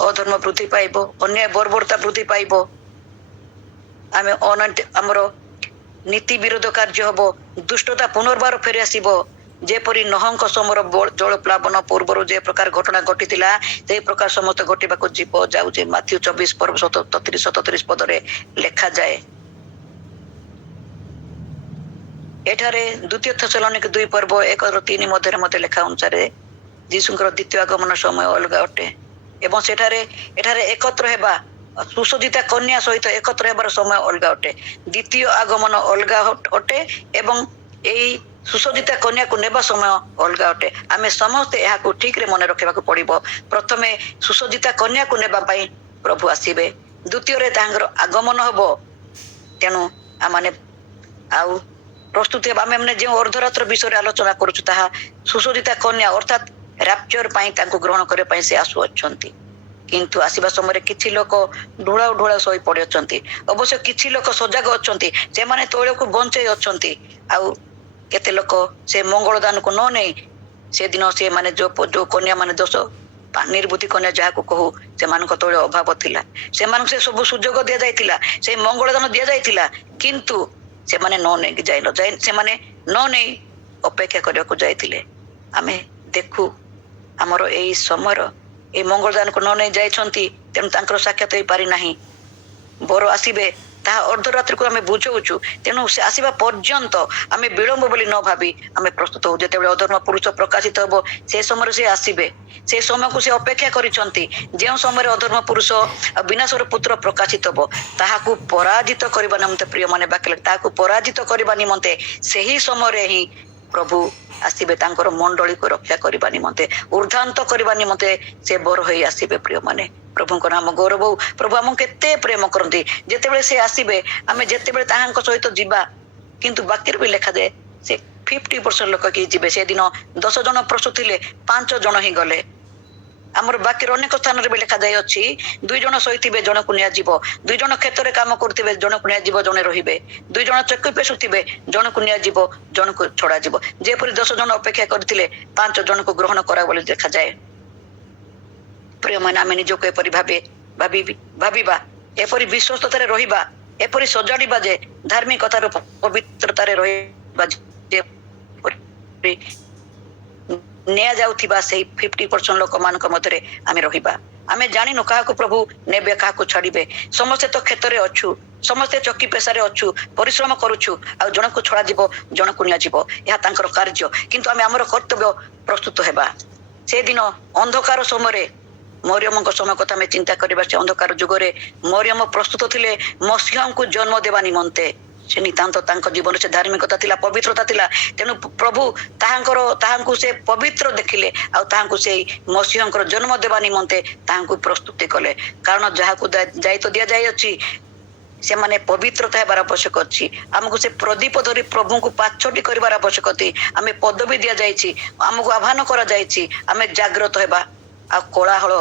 ଅଧର୍ମ ବୃଦ୍ଧି ପାଇବ, ଅନ୍ୟାୟ ବର୍ବରତା ବୃଦ୍ଧି ପାଇବ। ଆମର ନୀତି ବିରୋଧ କାର୍ଯ୍ୟ ହବ, ଦୁଷ୍ଟତା ପୁନର୍ବାର ଫେରି ଆସିବ। ଯେପରି ନହଙ୍କ ସମୟର ଜଳ ପ୍ଲାବନ ପୂର୍ବରୁ ଯେ ପ୍ରକାର ଘଟଣା ଘଟିଥିଲା ସେଇ ପ୍ରକାର ସମସ୍ତ ଘଟିବାକୁ ଯିବ ଯାଉଛି। ମାଥ୍ୟୁ 24 ପର୍ବ 37-37 ପଦରେ ଲେଖାଯାଏ। ଏଠାରେ ଦ୍ୱିତୀୟ ଥେସଲୋନିକ୍ୟ 2 ପର୍ବ 1-3 ମଧ୍ୟରେ ମଧ୍ୟ ଲେଖା ଅନୁସାରେ ଯୀଶୁଙ୍କର ଦ୍ୱିତୀୟ ଆଗମନ ସମୟ ଅଲଗା ଅଟେ ଏବଂ ଏଠାରେ ଏକତ୍ର ହେବା, ସୁସଜ୍ଜିତା କନ୍ୟା ସହିତ ଏକତ୍ର ହେବାର ସମୟ ଅଲଗା ଅଟେ। ଦ୍ୱିତୀୟ ଆଗମନ ଅଲଗା ଅଟେ ଏବଂ ଏଇ ସୁସଜ୍ଜିତା କନ୍ୟାକୁ ନେବା ସମୟ ଅଲଗା ଅଟେ। ଆମେ ସମସ୍ତେ ଏହାକୁ ଠିକରେ ମନେ ରଖିବାକୁ ପଡିବ। ପ୍ରଥମେ ସୁସଜ୍ଜିତା କନ୍ୟାକୁ ନେବା ପାଇଁ ପ୍ରଭୁ ଆସିବେ, ଦ୍ୱିତୀୟରେ ତାଙ୍କର ଆଗମନ ହବ। ତେଣୁ ଆମେ ଆଉ ପ୍ରସ୍ତୁତ ହେବା। ଆମେ ଯେଉଁ ଅର୍ଦ୍ଧରାତ୍ର ବିଷୟରେ ଆଲୋଚନା କରୁଛୁ ତାହା ସୁସଜ୍ଜିତା କନ୍ୟା ଅର୍ଥାତ୍ ରାପ୍ଚର ପାଇଁ ତାଙ୍କୁ ଗ୍ରହଣ କରିବା ପାଇଁ ସେ ଆସୁଅଛନ୍ତି। କିନ୍ତୁ ଆସିବା ସମୟରେ କିଛି ଲୋକ ଢୋଳା ଶୋଇ ପଡିଅଛନ୍ତି। ଅବଶ୍ୟ କିଛି ଲୋକ ସଜାଗ ଅଛନ୍ତି, ସେମାନେ ତୈଳକୁ ବଞ୍ଚେଇ ଅଛନ୍ତି। ଆଉ କେତେ ଲୋକ ସେ ମଙ୍ଗଳ ଦାନକୁ ନ ନେଇ ସେଦିନ ସେମାନେ ଯୋଉ କନ୍ୟା ମାନେ ଦୋଷ ନିର୍ବୁଦ୍ଧି କନ୍ୟା ଯାହାକୁ କହୁ, ସେମାନଙ୍କ ତୈଳ ଅଭାବ ଥିଲା, ସେମାନଙ୍କୁ ସେ ସବୁ ସୁଯୋଗ ଦିଆଯାଇଥିଲା, ସେ ମଙ୍ଗଳ ଦାନ ଦିଆଯାଇଥିଲା, କିନ୍ତୁ ସେମାନେ ସେମାନେ ନ ନେଇ ଅପେକ୍ଷା କରିବାକୁ ଯାଇଥିଲେ। ଆମେ ଦେଖୁ ଆମର ଏଇ ସମୟର ଏଇ ମଙ୍ଗଳଦାନକୁ ନ ନେଇ ଯାଇଛନ୍ତି, ତେଣୁ ତାଙ୍କର ସାକ୍ଷାତ ହେଇପାରି ନାହିଁ। ବର ଆସିବେ ତାହା ଅର୍ଦ୍ଧରାତ୍ରିକୁ ଆମେ ବୁଝଉଛୁ। ତେଣୁ ସେ ଆସିବା ପର୍ଯ୍ୟନ୍ତ ଆମେ ବିଳମ୍ବ ବୋଲି ନ ଭାବି ଆମେ ପ୍ରସ୍ତୁତ ହଉ। ଯେତେବେଳେ ଅଧର୍ମ ପୁରୁଷ ପ୍ରକାଶିତ ହବ ସେ ସମୟରେ ସେ ଆସିବେ। ସେ ସମୟକୁ ସେ ଅପେକ୍ଷା କରିଛନ୍ତି। ଯେଉଁ ସମୟରେ ଅଧର୍ମ ପୁରୁଷ ବିନାଶର ପୁତ୍ର ପ୍ରକାଶିତ ହବ ତାହାକୁ ପରାଜିତ କରିବା ନିମନ୍ତେ ପ୍ରିୟ ମାନେ ବାକ୍ୟ ତାହାକୁ ପରାଜିତ କରିବା ନିମନ୍ତେ ସେହି ସମୟରେ ହିଁ ପ୍ରଭୁ ଆସିବେ। ତାଙ୍କର ମଣ୍ଡଳୀକୁ ରକ୍ଷା କରିବା ନିମନ୍ତେ, ଉର୍ଦ୍ଧାନ୍ତ କରିବା ନିମନ୍ତେ ସେ ବର ହେଇ ଆସିବେ ପ୍ରିୟ ମାନେ। ପ୍ରଭୁଙ୍କ ନାମ ଗୌରବ ହଉ। ପ୍ରଭୁ ଆମକୁ କେତେ ପ୍ରେମ କରନ୍ତି। ଯେତେବେଳେ ସେ ଆସିବେ ଆମେ ଯେତେବେଳେ ତାହାଙ୍କ ସହିତ ଯିବା, କିନ୍ତୁ ବାକ୍ୟରେ ବି ଲେଖାଯାଏ ସେ 50% ଲୋକ କି ଯିବେ। ସେଦିନ 10 ଜଣ ପ୍ରସ୍ତୁତ ଥିଲେ, 5 ଜଣ ହିଁ ଗଲେ। ଆମର ବାକ୍ୟରେ ଅନେକ ସ୍ଥାନରେ ବି ଲେଖାଯାଇଅଛି 2 ଜଣ ଶୋଇଥିବେ ଜଣକୁ ନିଆଯିବ, 2 ଜଣ କ୍ଷେତରେ କାମ କରୁଥିବେ ଜଣକୁ ନିଆଯିବ, ଜଣେ ରହିବେ, 2 ଜଣ ଚକି ପେଶୁଥିବେ ଜଣକୁ ନିଆଯିବ, ଜଣକୁ ଛଡାଯିବ। ଯେପରି 10 ଜଣ ଅପେକ୍ଷା କରିଥିଲେ 5 ଜଣକୁ ଗ୍ରହଣ କରା ବୋଲି ଦେଖାଯାଏ। ପ୍ରିୟମାନେ ଆମେ ନିଜକୁ ଏପରି ଭାବିବା, ଏପରି ବିଶ୍ୱସ୍ତତାରେ ରହିବା, ଏପରି ସଜାଡ଼ିବା ଯେ ଧାର୍ମିକତାର ପବିତ୍ରତାରେ ରହିବା, ନିଆଯାଉଥିବା ସେଇ 50% ଲୋକମାନଙ୍କ ମଧ୍ୟରେ ଆମେ ରହିବା। ଆମେ ଜାଣିନୁ କାହାକୁ ପ୍ରଭୁ ନେବେ, କାହାକୁ ଛାଡିବେ। ସମସ୍ତେ ତ କ୍ଷେତ୍ରରେ ଅଛୁ, ସମସ୍ତେ ଚକି ପେଶାରେ ଅଛୁ, ପରିଶ୍ରମ କରୁଛୁ, ଆଉ ଜଣକୁ ଛଡାଯିବ, ଜଣକୁ ନିଆଯିବ, ଏହା ତାଙ୍କର କାର୍ଯ୍ୟ। କିନ୍ତୁ ଆମେ ଆମର କର୍ତ୍ତବ୍ୟ ପ୍ରସ୍ତୁତ ହେବା। ସେଦିନ ଅନ୍ଧକାର ସମୟରେ ମରିୟମଙ୍କ ସମୟ କଥା ଆମେ ଚିନ୍ତା କରିବା। ସେ ଅନ୍ଧକାର ଯୁଗରେ ମରିୟମ ପ୍ରସ୍ତୁତ ଥିଲେ ମସିହଙ୍କୁ ଜନ୍ମ ଦେବା ନିମନ୍ତେ। ସେ ନିତାନ୍ତ ତାଙ୍କ ଜୀବନରେ ସେ ଧାର୍ମିକତା ଥିଲା, ପବିତ୍ରତା ଥିଲା। ତେଣୁ ପ୍ରଭୁ ତାହାଙ୍କୁ ସେ ପବିତ୍ର ଦେଖିଲେ ଆଉ ତାହାଙ୍କୁ ସେଇ ମସିହଙ୍କର ଜନ୍ମ ଦେବା ନିମନ୍ତେ ତାହାଙ୍କୁ ପ୍ରସ୍ତୁତି କଲେ। କାରଣ ଯାହାକୁ ଦାୟିତ୍ୱ ଦିଆଯାଇଅଛି ସେମାନେ ପବିତ୍ରତା ହେବାର ଆବଶ୍ୟକ ଅଛି। ଆମକୁ ସେ ପ୍ରଦୀପ ଧରି ପ୍ରଭୁଙ୍କୁ ପାଛୋଟି କରିବାର ଆବଶ୍ୟକ ଅଛି। ଆମେ ପଦବୀ ଦିଆଯାଇଛି, ଆମକୁ ଆହ୍ୱାନ କରାଯାଇଛି, ଆମେ ଜାଗ୍ରତ ହେବା। ଆଉ କୋଳାହଳ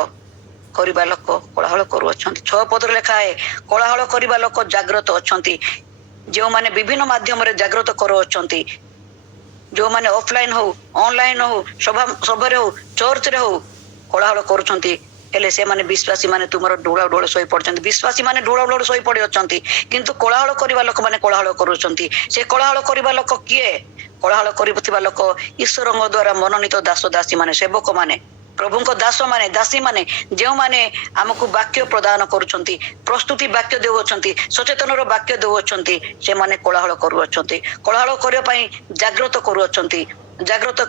କରିବା ଲୋକ କୋଳାହଳ କରୁଅଛନ୍ତି। 6 ପଦରେ ଲେଖାଏ କୋଳାହଳ କରିବା ଲୋକ ଜାଗ୍ରତ ଅଛନ୍ତି। ଯେଉଁମାନେ ବିଭିନ୍ନ ମାଧ୍ୟମରେ ଜାଗ୍ରତ କରୁଅଛନ୍ତି, ଯେଉଁମାନେ ଅଫଲାଇନ ହଉ, ଅନଲାଇନ ହଉ, ସଭାରେ ହଉ, ଚର୍ଚ୍ଚରେ ହଉ କୋଳାହଳ କରୁଛନ୍ତି, ହେଲେ ସେମାନେ ବିଶ୍ୱାସୀ ମାନେ ତୁମର ଢୋଳ ଶୋଇ ପଡିଛନ୍ତି। ବିଶ୍ୱାସୀ ମାନେ ଢୋଳ ଶୋଇ ପଡି ଅଛନ୍ତି, କିନ୍ତୁ କୋଳାହଳ କରିବା ଲୋକମାନେ କୋଳାହଳ କରୁଛନ୍ତି। ସେ କୋଳାହଳ କରିବା ଲୋକ କିଏ? କୋଳାହଳ କରୁଥିବା ଲୋକ ଈଶ୍ୱରଙ୍କ ଦ୍ଵାରା ମନୋନୀତ ଦାସ ଦାସୀ ମାନେ, ସେବକ ମାନେ, ପ୍ରଭୁଙ୍କ ଦାସୀ ମାନେ, ଯେଉଁମାନେ ଆମକୁ ବାକ୍ୟ ପ୍ରଦାନ କରୁଛନ୍ତି, ପ୍ରସ୍ତୁତି ବାକ୍ୟ ଦେଉଅଛନ୍ତି, ସଚେତନର ବାକ୍ୟ ଦେଉଅଛନ୍ତି, ସେମାନେ କୋଳାହଳ କରୁଅଛନ୍ତି। କୋଳାହଳ କରିବା ପାଇଁ ଜାଗ୍ରତ କରୁଅଛନ୍ତି। ଜାଗ୍ରତ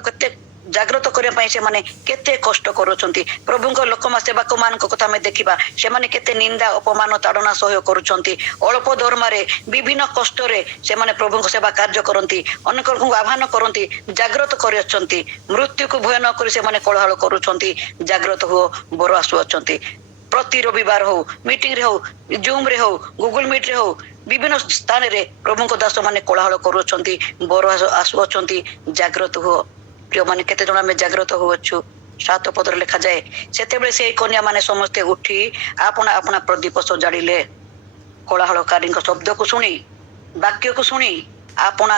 ଜାଗ୍ରତ କରିବା ପାଇଁ ସେମାନେ କେତେ କଷ୍ଟ କରୁଛନ୍ତି। ପ୍ରଭୁଙ୍କ ଲୋକମା ସେବକ ମାନଙ୍କ କଥା ଆମେ ଦେଖିବା, ସେମାନେ କେତେ ନିନ୍ଦା ଅପମାନ ତାଡ଼ନା ସହ୍ୟ କରୁଛନ୍ତି। ଅଳ୍ପ ଦରମାରେ ବିଭିନ୍ନ କଷ୍ଟରେ ସେମାନେ ପ୍ରଭୁଙ୍କ ସେବା କାର୍ଯ୍ୟ କରନ୍ତି, ଅନେକଙ୍କୁ ଆହ୍ୱାନ କରନ୍ତି, ଜାଗ୍ରତ କରିଅଛନ୍ତି। ମୃତ୍ୟୁକୁ ଭୟ ନ କରି ସେମାନେ କୋଳାହଳ କରୁଛନ୍ତି, ଜାଗ୍ରତ ହୁଅ ବର ଆସୁଅଛନ୍ତି। ପ୍ରତି ରବିବାର ହଉ, ମିଟିଂରେ ହଉ, ଜୁମ୍ରେ ହଉ, ଗୁଗୁଲ ମିଟ୍ରେ ହଉ, ବିଭିନ୍ନ ସ୍ଥାନରେ ପ୍ରଭୁଙ୍କ ଦାସ ମାନେ କୋଳାହଳ କରୁଅଛନ୍ତି, ବର ଆସୁଅଛନ୍ତି, ଜାଗ୍ରତ ହୁଅ। ପ୍ରିୟମାନେ, କେତେ ଜଣ ଆମେ ଜାଗ୍ରତ ହଉଅଛୁ? 7 ପଦରେ ଲେଖାଯାଏ, ସେତେବେଳେ ସେଇ କନ୍ୟା ମାନେ ସମସ୍ତେ ଉଠି ଆପଣା ଆପଣା ପ୍ରଦୀପ ସଜାଡ଼ିଲେ। କୋଳାହଳକାରୀଙ୍କ ଶବ୍ଦକୁ ଶୁଣି, ବାକ୍ୟକୁ ଶୁଣି ଆପଣା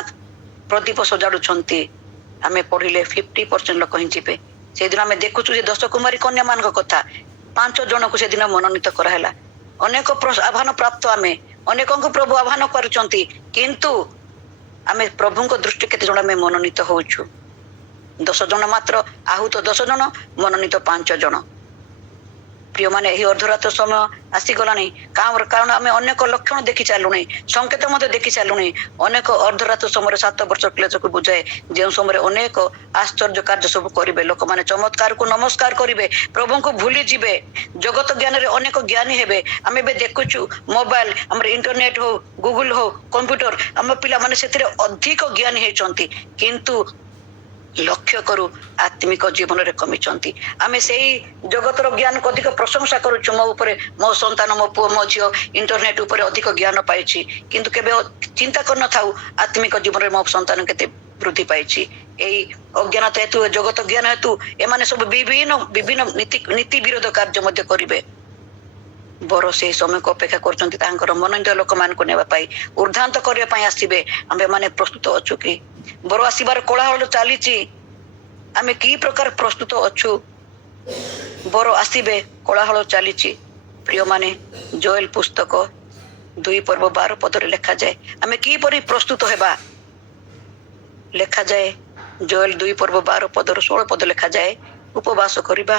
ପ୍ରଦୀପ ସଜାଡୁଛନ୍ତି। ଆମେ ପଢିଲେ 50% ଲୋକ ହିଁ ଯିବେ। ସେଦିନ ଆମେ ଦେଖୁଛୁ ଯେ 10 କୁମାରୀ କନ୍ୟା ମାନଙ୍କ କଥା, 5 ଜଣଙ୍କୁ ସେଦିନ ମନୋନୀତ କରାହେଲା। ଅନେକ ଆହ୍ୱାନ ପ୍ରାପ୍ତ, ଆମେ ଅନେକଙ୍କୁ ପ୍ରଭୁ ଆହ୍ୱାନ କରୁଛନ୍ତି, କିନ୍ତୁ ଆମେ ପ୍ରଭୁଙ୍କ ଦୃଷ୍ଟି କେତେ ଜଣ ଆମେ ମନୋନୀତ ହଉଛୁ? 10 ଜଣ ମାତ୍ର, ଆହୁତ 10 ଜଣ, ମନୋନୀତ 5 ଜଣ। ପ୍ରିୟମାନେ, ଏହି ଅର୍ଦ୍ଧରାତ୍ର ସମୟ ଆସିଗଲାଣି, କାରଣ ଆମେ ଅନେକ ଲକ୍ଷଣ ଦେଖି ଚାଲୁଣି, ସଂକେତ ମଧ୍ୟ ଦେଖି ଚାଲୁଣି। ଅନେକ ଅର୍ଦ୍ଧରାତ୍ର ସମୟରେ 7 ବର୍ଷ କ୍ଲେଶକୁ ବୁଝାଏ, ଯେଉଁ ସମୟରେ ଅନେକ ଆଶ୍ଚର୍ଯ୍ୟ କାର୍ଯ୍ୟ ସବୁ କରିବେ। ଲୋକମାନେ ଚମତ୍କାରକୁ ନମସ୍କାର କରିବେ, ପ୍ରଭୁଙ୍କୁ ଭୁଲି ଯିବେ, ଜଗତ ଜ୍ଞାନରେ ଅନେକ ଜ୍ଞାନୀ ହେବେ। ଆମେ ଏବେ ଦେଖୁଛୁ ମୋବାଇଲ, ଆମର ଇଣ୍ଟରନେଟ ହଉ, ଗୁଗୁଲ ହଉ, କମ୍ପ୍ୟୁଟର, ଆମ ପିଲାମାନେ ସେଥିରେ ଅଧିକ ଜ୍ଞାନୀ ହେଇଛନ୍ତି, କିନ୍ତୁ ଲକ୍ଷ୍ୟ କରୁ ଆତ୍ମିକ ଜୀବନରେ କମିଛନ୍ତି। ଆମେ ସେଇ ଜଗତର ଜ୍ଞାନକୁ ଅଧିକ ପ୍ରଶଂସା କରୁଛୁ। ମୋ ଉପରେ, ମୋ ସନ୍ତାନ, ମୋ ପୁଅ, ମୋ ଝିଅ ଇଣ୍ଟରନେଟ ଉପରେ ଅଧିକ ଜ୍ଞାନ ପାଇଛି, କିନ୍ତୁ କେବେ ଚିନ୍ତା କରିନଥାଉ ଆତ୍ମିକ ଜୀବନରେ ମୋ ସନ୍ତାନ କେତେ ବୃଦ୍ଧି ପାଇଛି। ଏଇ ଅଜ୍ଞାନତା ହେତୁ, ଜଗତ ଜ୍ଞାନ ହେତୁ ଏମାନେ ସବୁ ବିଭିନ୍ନ ନୀତି ବିରୋଧ କାର୍ଯ୍ୟ ମଧ୍ୟ କରିବେ। ବର ସେଇ ସମୟକୁ ଅପେକ୍ଷା କରୁଛନ୍ତି, ତାଙ୍କର ମନୋନୀତ ଲୋକମାନଙ୍କୁ ନେବା ପାଇଁ, ଉର୍ଦ୍ଧାନ୍ତ କରିବା ପାଇଁ ଆସିବେ। ଆମେ ମାନେ ପ୍ରସ୍ତୁତ ଅଛୁ କି? ବର ଆସିବାର କୋଳାହଳ ଚାଲିଛି, ଆମେ କି ପ୍ରକାର ପ୍ରସ୍ତୁତ ଅଛୁ? ବର ଆସିବେ, କୋଳାହଳ ଚାଲିଛି। ପ୍ରିୟମାନେ, ଜୋଏଲ ପୁସ୍ତକ 2 ପର୍ବ 12 ପଦରେ ଲେଖାଯାଏ, ଆମେ କିପରି ପ୍ରସ୍ତୁତ ହେବା? ଲେଖାଯାଏ, ଜୋଏଲ 2 ପର୍ବ 12 ପଦରୁ 16 ପଦ ଲେଖାଯାଏ, ଉପବାସ କରିବା,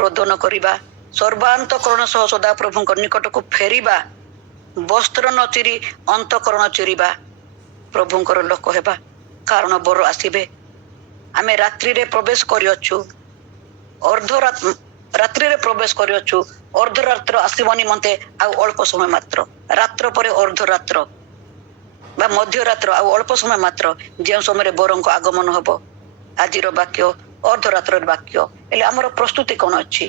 ରୋଦନ କରିବା, ସର୍ବାନ୍ତକରଣ ସହ ସଦାପ୍ରଭୁଙ୍କ ନିକଟକୁ ଫେରିବା, ବସ୍ତ୍ର ନ ଚିରି ଅନ୍ତକରଣ ଚିରିବା, ପ୍ରଭୁଙ୍କର ଲୋକ ହେବା, କାରଣ ବର ଆସିବେ। ଆମେ ରାତ୍ରିରେ ପ୍ରବେଶ କରିଅଛୁ, ରାତ୍ରିରେ ପ୍ରବେଶ କରିଅଛୁ। ଅର୍ଦ୍ଧରାତ୍ର ଆସିବ ନିମନ୍ତେ ଆଉ ଅଳ୍ପ ସମୟ ମାତ୍ର। ରାତ୍ର ପରେ ଅର୍ଦ୍ଧରାତ୍ର ବା ମଧ୍ୟରାତ୍ର ଆଉ ଅଳ୍ପ ସମୟ ମାତ୍ର, ଯେଉଁ ସମୟରେ ବରଙ୍କ ଆଗମନ ହବ। ଆଜିର ବାକ୍ୟ ଅର୍ଦ୍ଧରାତ୍ରର ବାକ୍ୟ, ହେଲେ ଆମର ପ୍ରସ୍ତୁତି କଣ ଅଛି?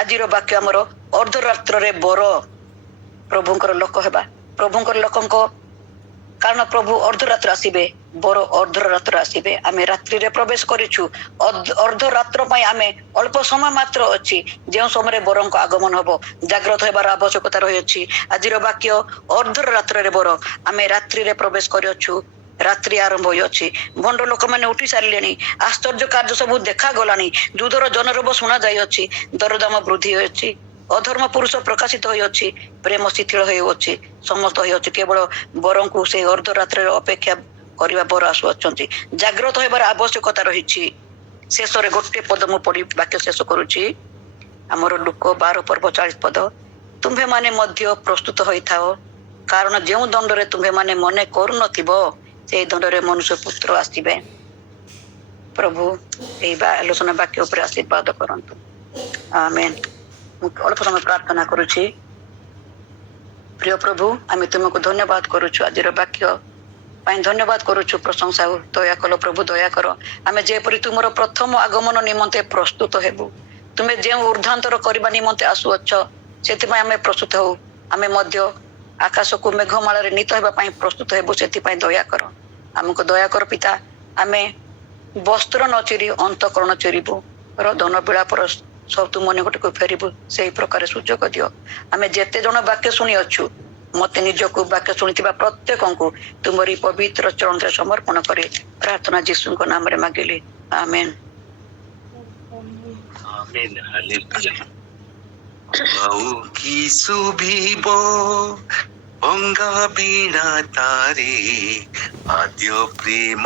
ଆଜିର ବାକ୍ୟ ଆମର ଅର୍ଦ୍ଧରାତ୍ରରେ ବର ପ୍ରଭୁଙ୍କର ଲୋକ ହେବା। ପ୍ରଭୁଙ୍କର ଲୋକଙ୍କ, କାରଣ ପ୍ରଭୁ ଅର୍ଦ୍ଧରାତ୍ର ଆସିବେ, ବର ଅର୍ଦ୍ଧରାତ୍ର ଆସିବେ। ଆମେ ରାତ୍ରିରେ ପ୍ରବେଶ କରିଛୁ, ଅର୍ଦ୍ଧରାତ୍ର ପାଇଁ ଆମେ ଅଳ୍ପ ସମୟ ମାତ୍ର ଅଛି, ଯେଉଁ ସମୟରେ ବରଙ୍କ ଆଗମନ ହବ। ଜାଗ୍ରତ ହେବାର ଆବଶ୍ୟକତା ରହିଅଛି। ଆଜିର ବାକ୍ୟ ଅର୍ଦ୍ଧରାତ୍ରରେ ବର, ଆମେ ରାତ୍ରିରେ ପ୍ରବେଶ କରିଅଛୁ। ରାତ୍ରି ଆରମ୍ଭ ହୋଇଅଛି, ଭଣ୍ଡ ଲୋକମାନେ ଉଠି ସାରିଲେଣି, ଆଶ୍ଚର୍ଯ୍ୟ କାର୍ଯ୍ୟ ସବୁ ଦେଖାଗଲାଣି, ଯୁଦ୍ଧର ଜନରବ ଶୁଣା ଯାଇଅଛି, ଦରଦାମ ବୃଦ୍ଧି ହୋଇଅଛି, ଅଧର୍ମ ପୁରୁଷ ପ୍ରକାଶିତ ହୋଇଅଛି, ପ୍ରେମ ଶିଥିଳ ହେଉଅଛି, ସମସ୍ତ ହୋଇଅଛି। କେବଳ ବରଙ୍କୁ ସେଇ ଅର୍ଦ୍ଧରାତ୍ରରେ ଅପେକ୍ଷା କରିବା ବର ଆସୁଅଛନ୍ତି। ଜାଗ୍ରତ ହେବାର ଆବଶ୍ୟକତା ରହିଛି। ଶେଷରେ ଗୋଟେ ପଦ ମୁଁ ପଢି ବାକ୍ୟ ଶେଷ କରୁଛି, ଆମର ଲୁକ 12 ପର୍ବ 40 ପଦ, ତୁମ୍ଭେ ମାନେ ମଧ୍ୟ ପ୍ରସ୍ତୁତ ହୋଇଥାଅ, କାରଣ ଯେଉଁ ଦଣ୍ଡରେ ତୁମ୍ଭେ ମାନେ ମନେ କରୁନଥିବ, ସେଇ ଦଣ୍ଡରେ ମନୁଷ୍ୟ ପୁତ୍ର ଆସିବେ। ପ୍ରଭୁ ଏହି ଆଲୋଚନା ବାକ୍ୟ ଉପରେ ଆଶୀର୍ବାଦ କରନ୍ତୁ। ଆମେନ୍। ମୁଁ ଅଳ୍ପ ସମୟ ପ୍ରାର୍ଥନା କରୁଛି। ପ୍ରିୟ ପ୍ରଭୁ, ଆମେ ତୁମକୁ ଧନ୍ୟବାଦ କରୁଛୁ, ଆଜିର ବାକ୍ୟ ପାଇଁ ଧନ୍ୟବାଦ କରୁଛୁ, ପ୍ରଶଂସା ଦୟା କଲ ପ୍ରଭୁ, ଦୟା କର। ଆମେ ଯେପରି ତୁମର ପ୍ରଥମ ଆଗମନ ନିମନ୍ତେ ପ୍ରସ୍ତୁତ ହେବୁ, ତୁମେ ଯେଉଁ ଉର୍ଦ୍ଧାନ୍ତର କରିବା ନିମନ୍ତେ ଆସୁଅଛ, ସେଥିପାଇଁ ଆମେ ପ୍ରସ୍ତୁତ ହଉ। ଆମେ ମଧ୍ୟ ଆକାଶକୁ ମେଘମାଳରେ ନୀତ ହେବା ପାଇଁ ପ୍ରସ୍ତୁତ ହେବୁ, ସେଥିପାଇଁ ଦୟା କର। ଆମକୁ ଦୟା କର ପିତା। ଆମେ ବସ୍ତ୍ର ନ ଚିରି ଅନ୍ତକରଣ ଚିରିବୁ, ରୋଦନ ବିଳାପର ସବୁ ତୁମ ନିକଟକୁ ଫେରିବୁ, ସେଇ ପ୍ରକାର ସୁଯୋଗ ଦିଅ। ଆମେ ଯେତେ ଜଣ ବାକ୍ୟ ଶୁଣି ଅଛୁ, ମତେ ନିଜକୁ ବାକ୍ୟ ଶୁଣିଥିବା ପ୍ରତ୍ୟେକଙ୍କୁ ତୁମରି ପବିତ୍ର ଚରଣରେ ସମର୍ପଣ କରି ପ୍ରାର୍ଥନା ଯୀଶୁଙ୍କ ନାମରେ ମାଗିଲି, ଆମେନ୍। ଆମେନ୍, ହାଲେଲୁୟା। ଆଉ କି ଶୁଭିବ ଭଙ୍ଗା ବୀଣା ତାରେ, ଆଦ୍ୟ ପ୍ରେମ